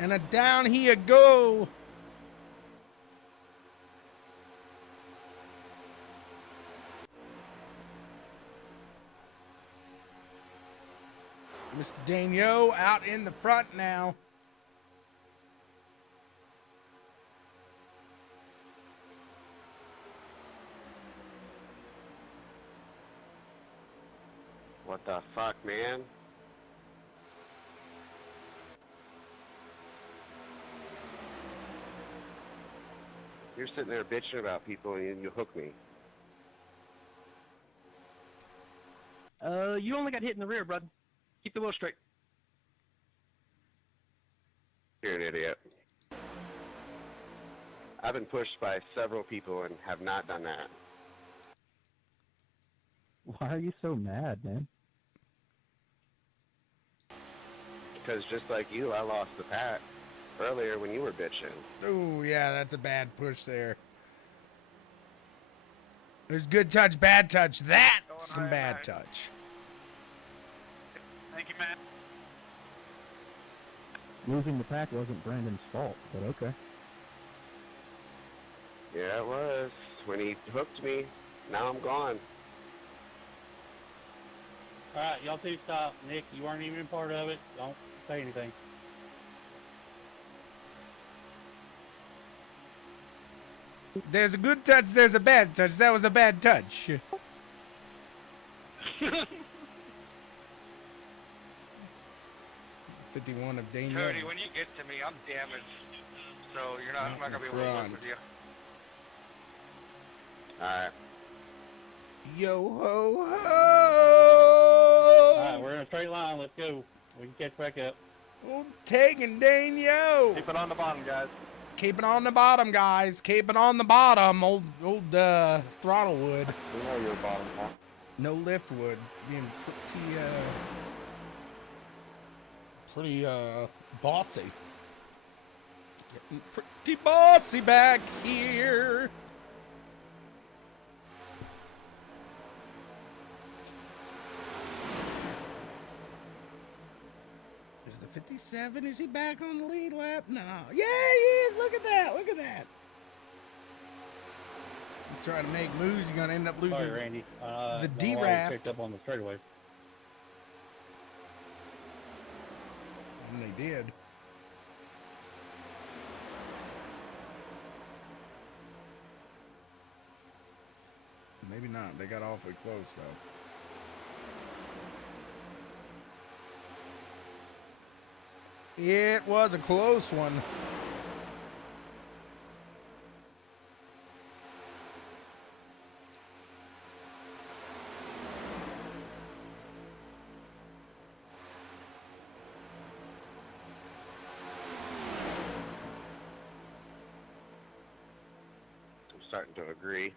And a down here go. Mr. Daigneault out in the front now. What the fuck, man? You're sitting there bitching about people and you hook me. You only got hit in the rear, bud. Keep the wheel straight. You're an idiot. I've been pushed by several people and have not done that. Why are you so mad, man? Because just like you, I lost the pack earlier when you were bitching. Oh, yeah, that's a bad push there. There's good touch, bad touch. That's some bad touch. Thank you, Matt. Losing the pack wasn't Brandon's fault, but okay. Yeah, it was. When he hooked me, now I'm gone. Alright, y'all two stop. Nick, you weren't even a part of it. Don't say anything. There's a good touch, there's a bad touch. That was a bad touch. 51 of Daigneault. Cody, when you get to me, I'm damaged. So you're not, I'm not going to be able to work with you. Alright. Yo ho ho! Alright, we're in a straight line. Let's go. We can catch back up. Oh, taking Daigneault. Keep it on the bottom, guys. Keep it on the bottom, guys. Keep it on the bottom. Old throttle wood. We know you're bottom half. No lift wood. Being pretty bossy. Getting pretty bossy back here. Is the 57? Is he back on the lead lap? No. Yeah, he is. Look at that. Look at that. He's trying to make moves. He's going to end up losing Sorry, Randy. the no, I D-Raft. picked up on the straightaway. And they did. Maybe not. They got awfully close, though. It was a close one. I'm starting to agree.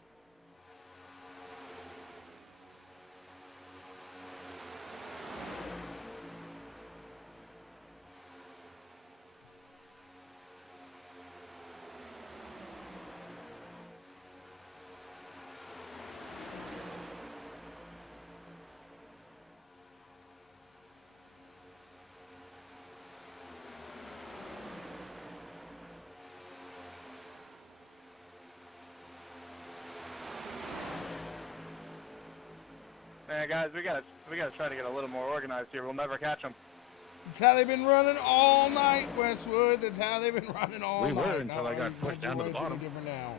Man, guys, we gotta try to get a little more organized here. We'll never catch them. That's how they've been running all night, Westwood. That's how they've been running all We night. were until I got pushed down to the bottom. Different now.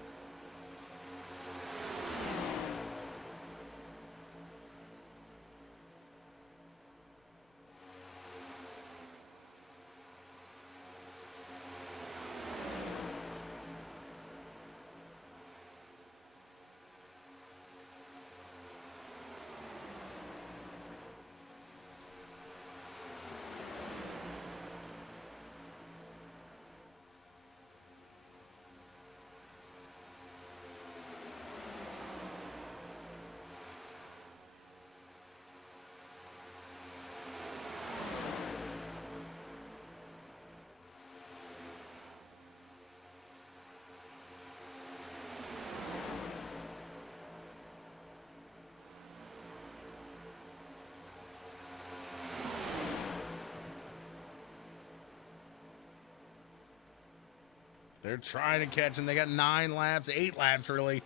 They're trying to catch him. They got 9 laps, 8 laps really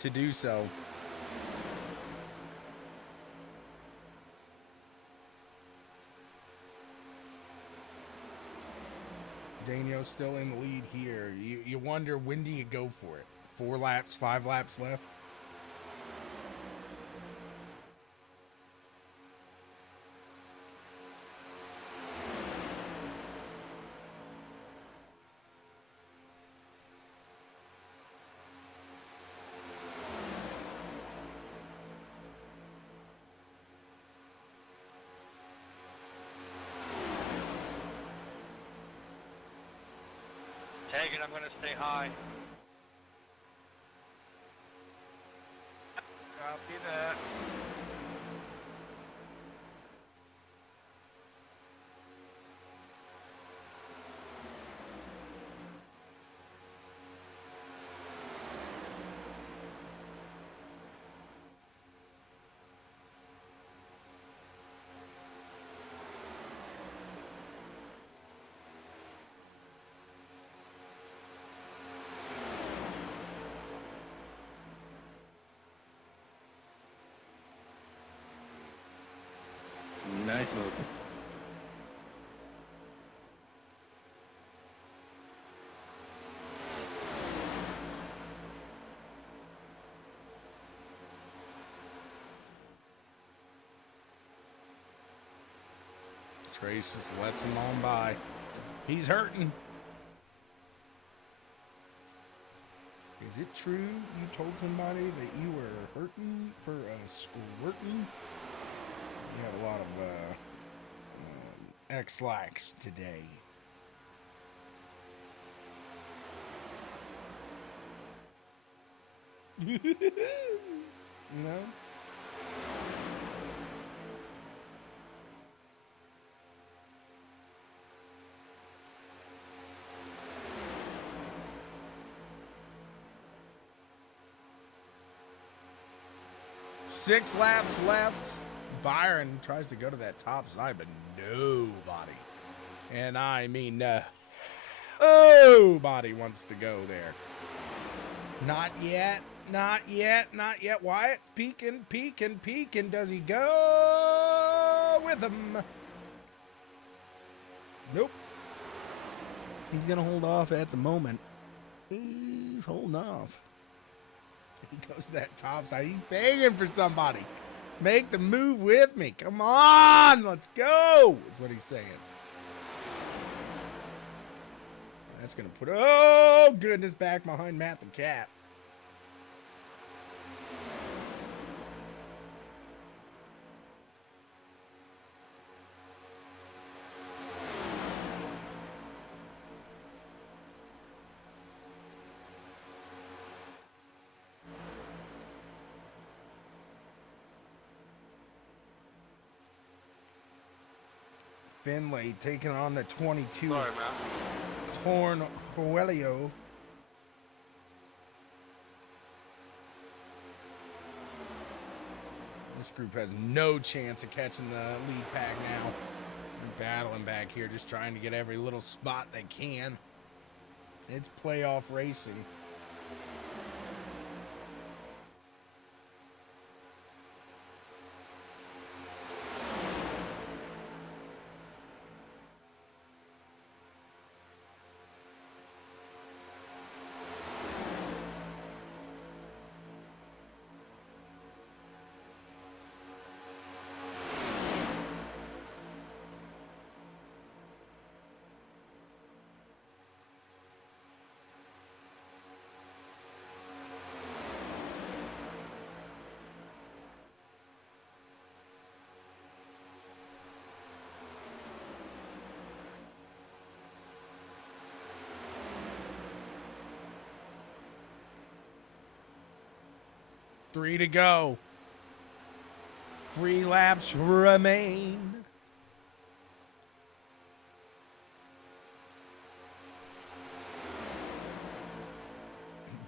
to do so. Daniel's still in the lead here. You wonder, when do you go for it? 4 laps, 5 laps left? Tag it, I'm gonna stay high. Copy that. Nice move. Trace just lets him on by. He's hurting. Is it true you told somebody that you were hurting for a squirting? You had a lot of X-lax today. You know? Six laps left. Byron tries to go to that top side, but nobody, and I mean nobody wants to go there. Not yet, not yet, not yet. Wyatt peeking, peeking, peeking. Does he go with him? Nope. He's going to hold off at the moment. He's holding off. He goes to that top side. He's begging for somebody. Make the move with me. Come on, let's go. Is what he's saying. That's going to put, oh, goodness, back behind Matt the Cat. Finley taking on the 22 Sorry, man. Cornelio. This group has no chance of catching the lead pack now. They're battling back here, just trying to get every little spot they can. It's playoff racing. Three to go. 3 laps remain.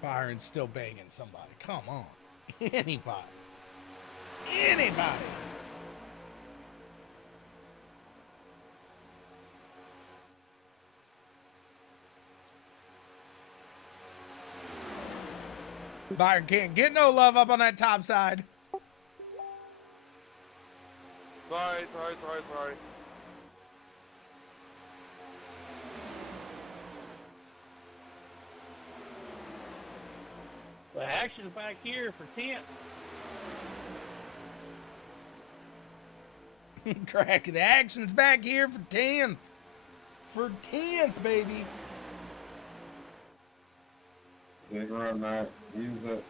Byron's still begging somebody. Come on. Anybody. Anybody. Byron can't get no love up on that top side. Sorry. The action's back here for 10th. Crack, the action's back here for 10th. For 10th, baby. Big run, Matt. Use it.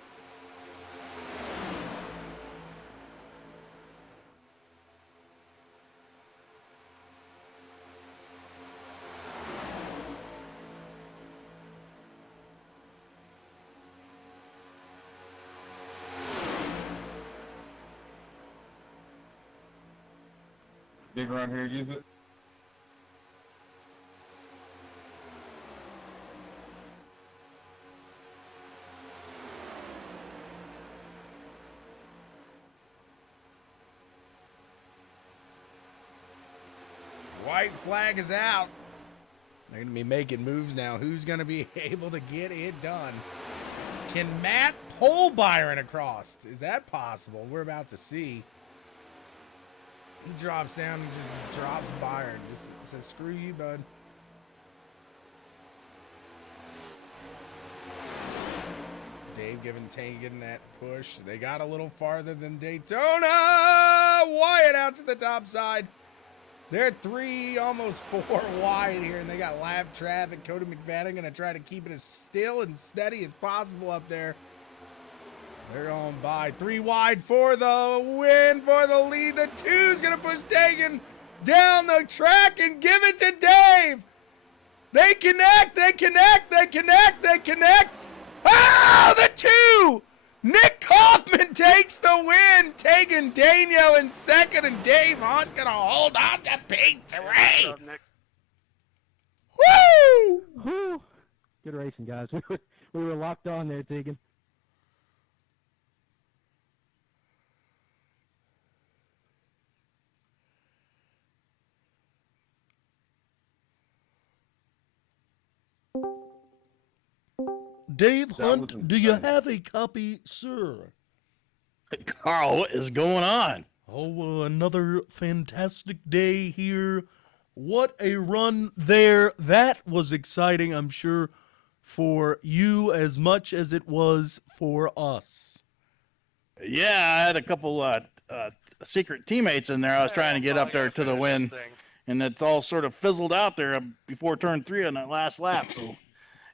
Big run here, use it. White flag is out. They're going to be making moves now. Who's going to be able to get it done? Can Matt pull Byron across? Is that possible? We're about to see. He drops down and just drops Byron. Just says, screw you, bud. Dave getting that push. They got a little farther than Daytona. Wyatt out to the top side. They're 3, almost 4 wide here, and they got lap traffic. Cody McFadden going to try to keep it as still and steady as possible up there. They're going by 3 wide for the win, for the lead. The 2's going to push Dagan down the track and give it to Dave. They connect. Oh, the 2! Nick Kaufman takes the win, taking Daniel in second, and Dave Hunt going to hold on to P3. Woo! Whew. Good racing, guys. We were locked on there, Tegan. Dave Hunt, do you have a copy, sir? Hey, Carl, what is going on? Oh, another fantastic day here. What a run there. That was exciting, I'm sure, for you as much as it was for us. Yeah, I had a couple secret teammates in there. I was trying to get up there to the win, and it's all sort of fizzled out there before turn 3 on that last lap. So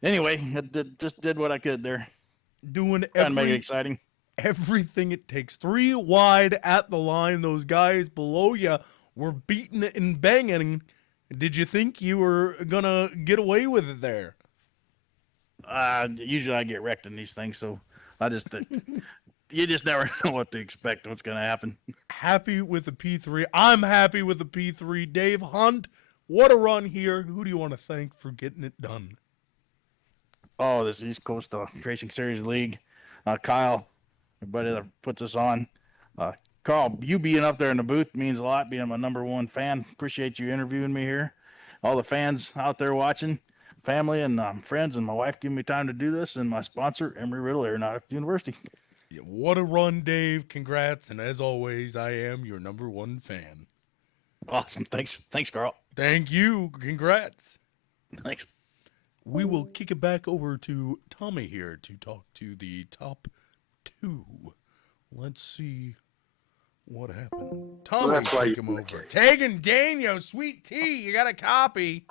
anyway, just did what I could there. Doing trying to make it exciting. Everything it takes. 3 wide at the line. Those guys below you were beating and banging. Did you think you were going to get away with it there? Usually I get wrecked in these things, so I just... you just never know what to expect, what's going to happen. Happy with the P3. I'm happy with the P3. Dave Hunt, what a run here. Who do you want to thank for getting it done? Oh, this East Coast Racing Series League. Kyle, everybody that puts us on. Carl, you being up there in the booth means a lot, being my #1 fan. Appreciate you interviewing me here. All the fans out there watching, family and friends, and my wife giving me time to do this, and my sponsor, Embry-Riddle Aeronautical University. Yeah, what a run, Dave. Congrats. And as always, I am your #1 fan. Awesome. Thanks, Carl. Thank you. Congrats. Thanks. We will kick it back over to Tommy here to talk to the top 2. Let's see what happened. Tommy, take him over. Taking Daniel, Sweet Tea, you got a copy.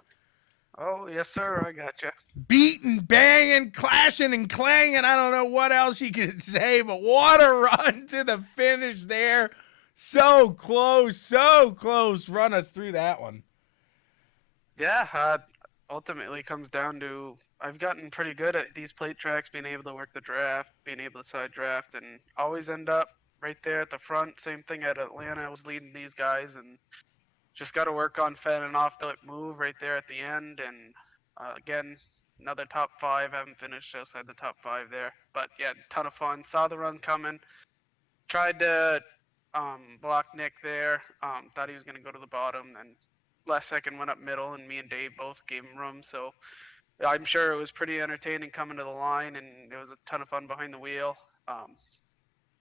Oh, yes, sir. I gotcha. Beating, banging, clashing, and clanging. I don't know what else you could say, but what a run to the finish there. So close, so close. Run us through that one. Yeah, ultimately comes down to I've gotten pretty good at these plate tracks, being able to work the draft, being able to side draft, and always end up right there at the front. Same thing at Atlanta. I was leading these guys, and just got to work on fending off the move right there at the end. And again, another top 5. Haven't finished outside the top 5 there, but yeah, ton of fun. Saw the run coming. Tried to block Nick there. Thought he was going to go to the bottom, and last second went up middle, and me and Dave both gave him room. So I'm sure it was pretty entertaining coming to the line, and it was a ton of fun behind the wheel.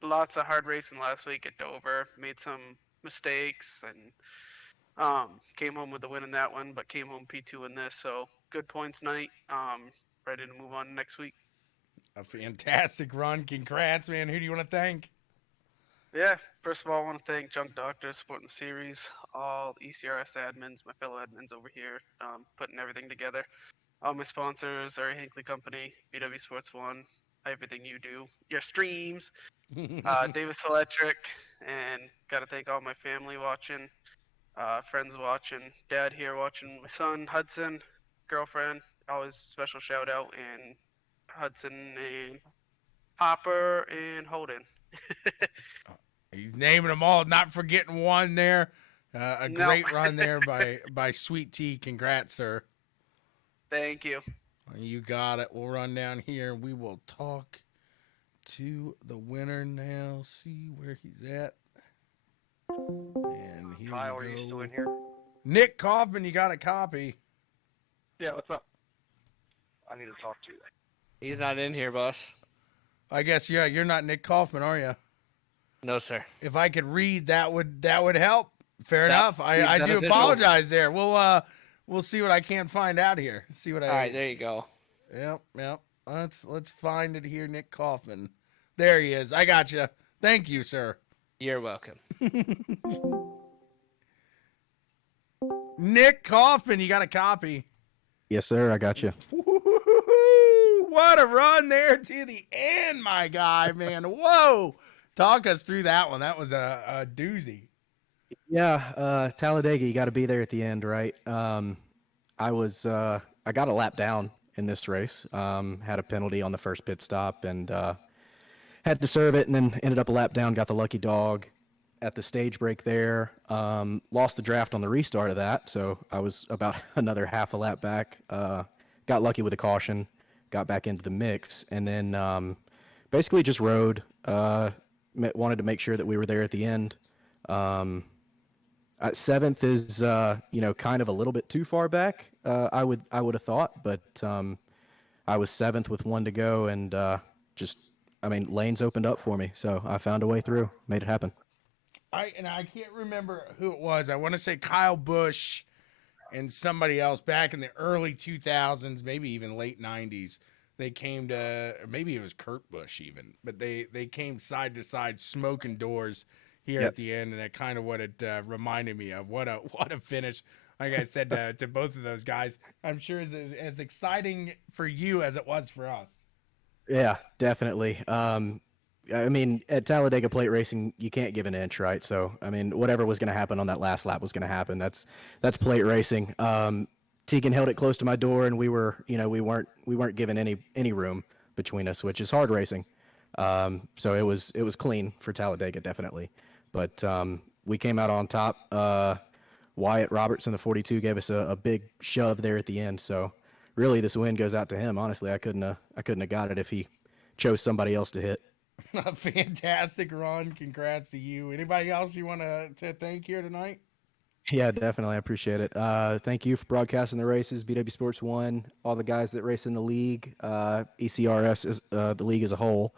Lots of hard racing last week at Dover. Made some mistakes and came home with the win in that one, but came home P2 in this. So good points night. Ready to move on next week. A fantastic run. Congrats, man. Who do you want to thank? Yeah, first of all, I want to thank Junk Doctors supporting the series, all ECRS admins, my fellow admins over here, putting everything together. All my sponsors, our Hinkley Company, BW Sports One, everything you do, your streams, Davis Electric, and got to thank all my family watching, friends watching, dad here watching, my son Hudson, girlfriend, always special shout out, and Hudson and Hopper and Holden. He's naming them all, not forgetting one there. A No. great run there by Sweet Tea. Congrats, sir. Thank you. You got it. We'll run down here. We will talk to the winner now. See where he's at. And here Kyle, we are go. you still in here? Nick Kaufman, you got a copy. Yeah, what's up? I need to talk to you. He's not in here, boss. I guess, yeah, you're not Nick Kaufman, are you? No, sir. If I could read, that would help. Fair That enough. I do beneficial. apologize there. We'll see what I can't find out here. See what I. All right, there you go. Yep. Let's find it here, Nick Kaufman. There he is. I got you. Thank you, sir. You're welcome. Nick Kaufman, you got a copy. Yes, sir. I got you. Woo-hoo-hoo-hoo. What a run there to the end, my guy, man. Whoa. Talk us through that one. That was a doozy. Yeah, Talladega, you got to be there at the end, right? I got a lap down in this race. Had a penalty on the first pit stop and had to serve it, and then ended up a lap down. Got the lucky dog at the stage break there. Lost the draft on the restart of that, so I was about another half a lap back. Got lucky with a caution, got back into the mix, and then basically just rode. Wanted to make sure that we were there at the end. Seventh is kind of a little bit too far back. I would have thought, but I was seventh with one to go, and lanes opened up for me, so I found a way through, made it happen. I can't remember who it was. I want to say Kyle Busch and somebody else back in the early 2000s, maybe even late 90s. They came to, maybe it was Kurt Busch even, but they came side to side smoking doors here at the end, and that kind of what it reminded me of. What a finish! Like I said to both of those guys, I'm sure is as exciting for you as it was for us. Yeah, definitely. At Talladega plate racing, you can't give an inch, right? So, whatever was going to happen on that last lap was going to happen. That's plate racing. Tegan held it close to my door, and we weren't given any room between us, which is hard racing. So it was clean for Talladega, definitely. But we came out on top. Wyatt Robertson, the 42, gave us a big shove there at the end. So really, this win goes out to him. Honestly, I couldn't have got it if he chose somebody else to hit. A fantastic run. Congrats to you. Anybody else you want to thank here tonight? Yeah, definitely. I appreciate it. Thank you for broadcasting the races, BW Sports 1, all the guys that race in the league, ECRS, is the league as a whole,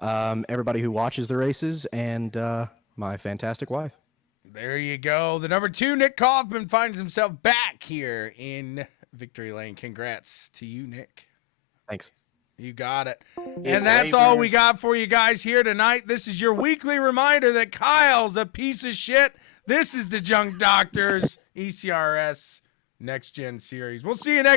everybody who watches the races, and my fantastic wife. There you go. The number 2, Nick Kaufman, finds himself back here in Victory Lane. Congrats to you, Nick. Thanks. You got it. And that's all we got for you guys here tonight. This is your weekly reminder that Kyle's a piece of shit. This is the Junk Doctors ECRS Next Gen Series. We'll see you next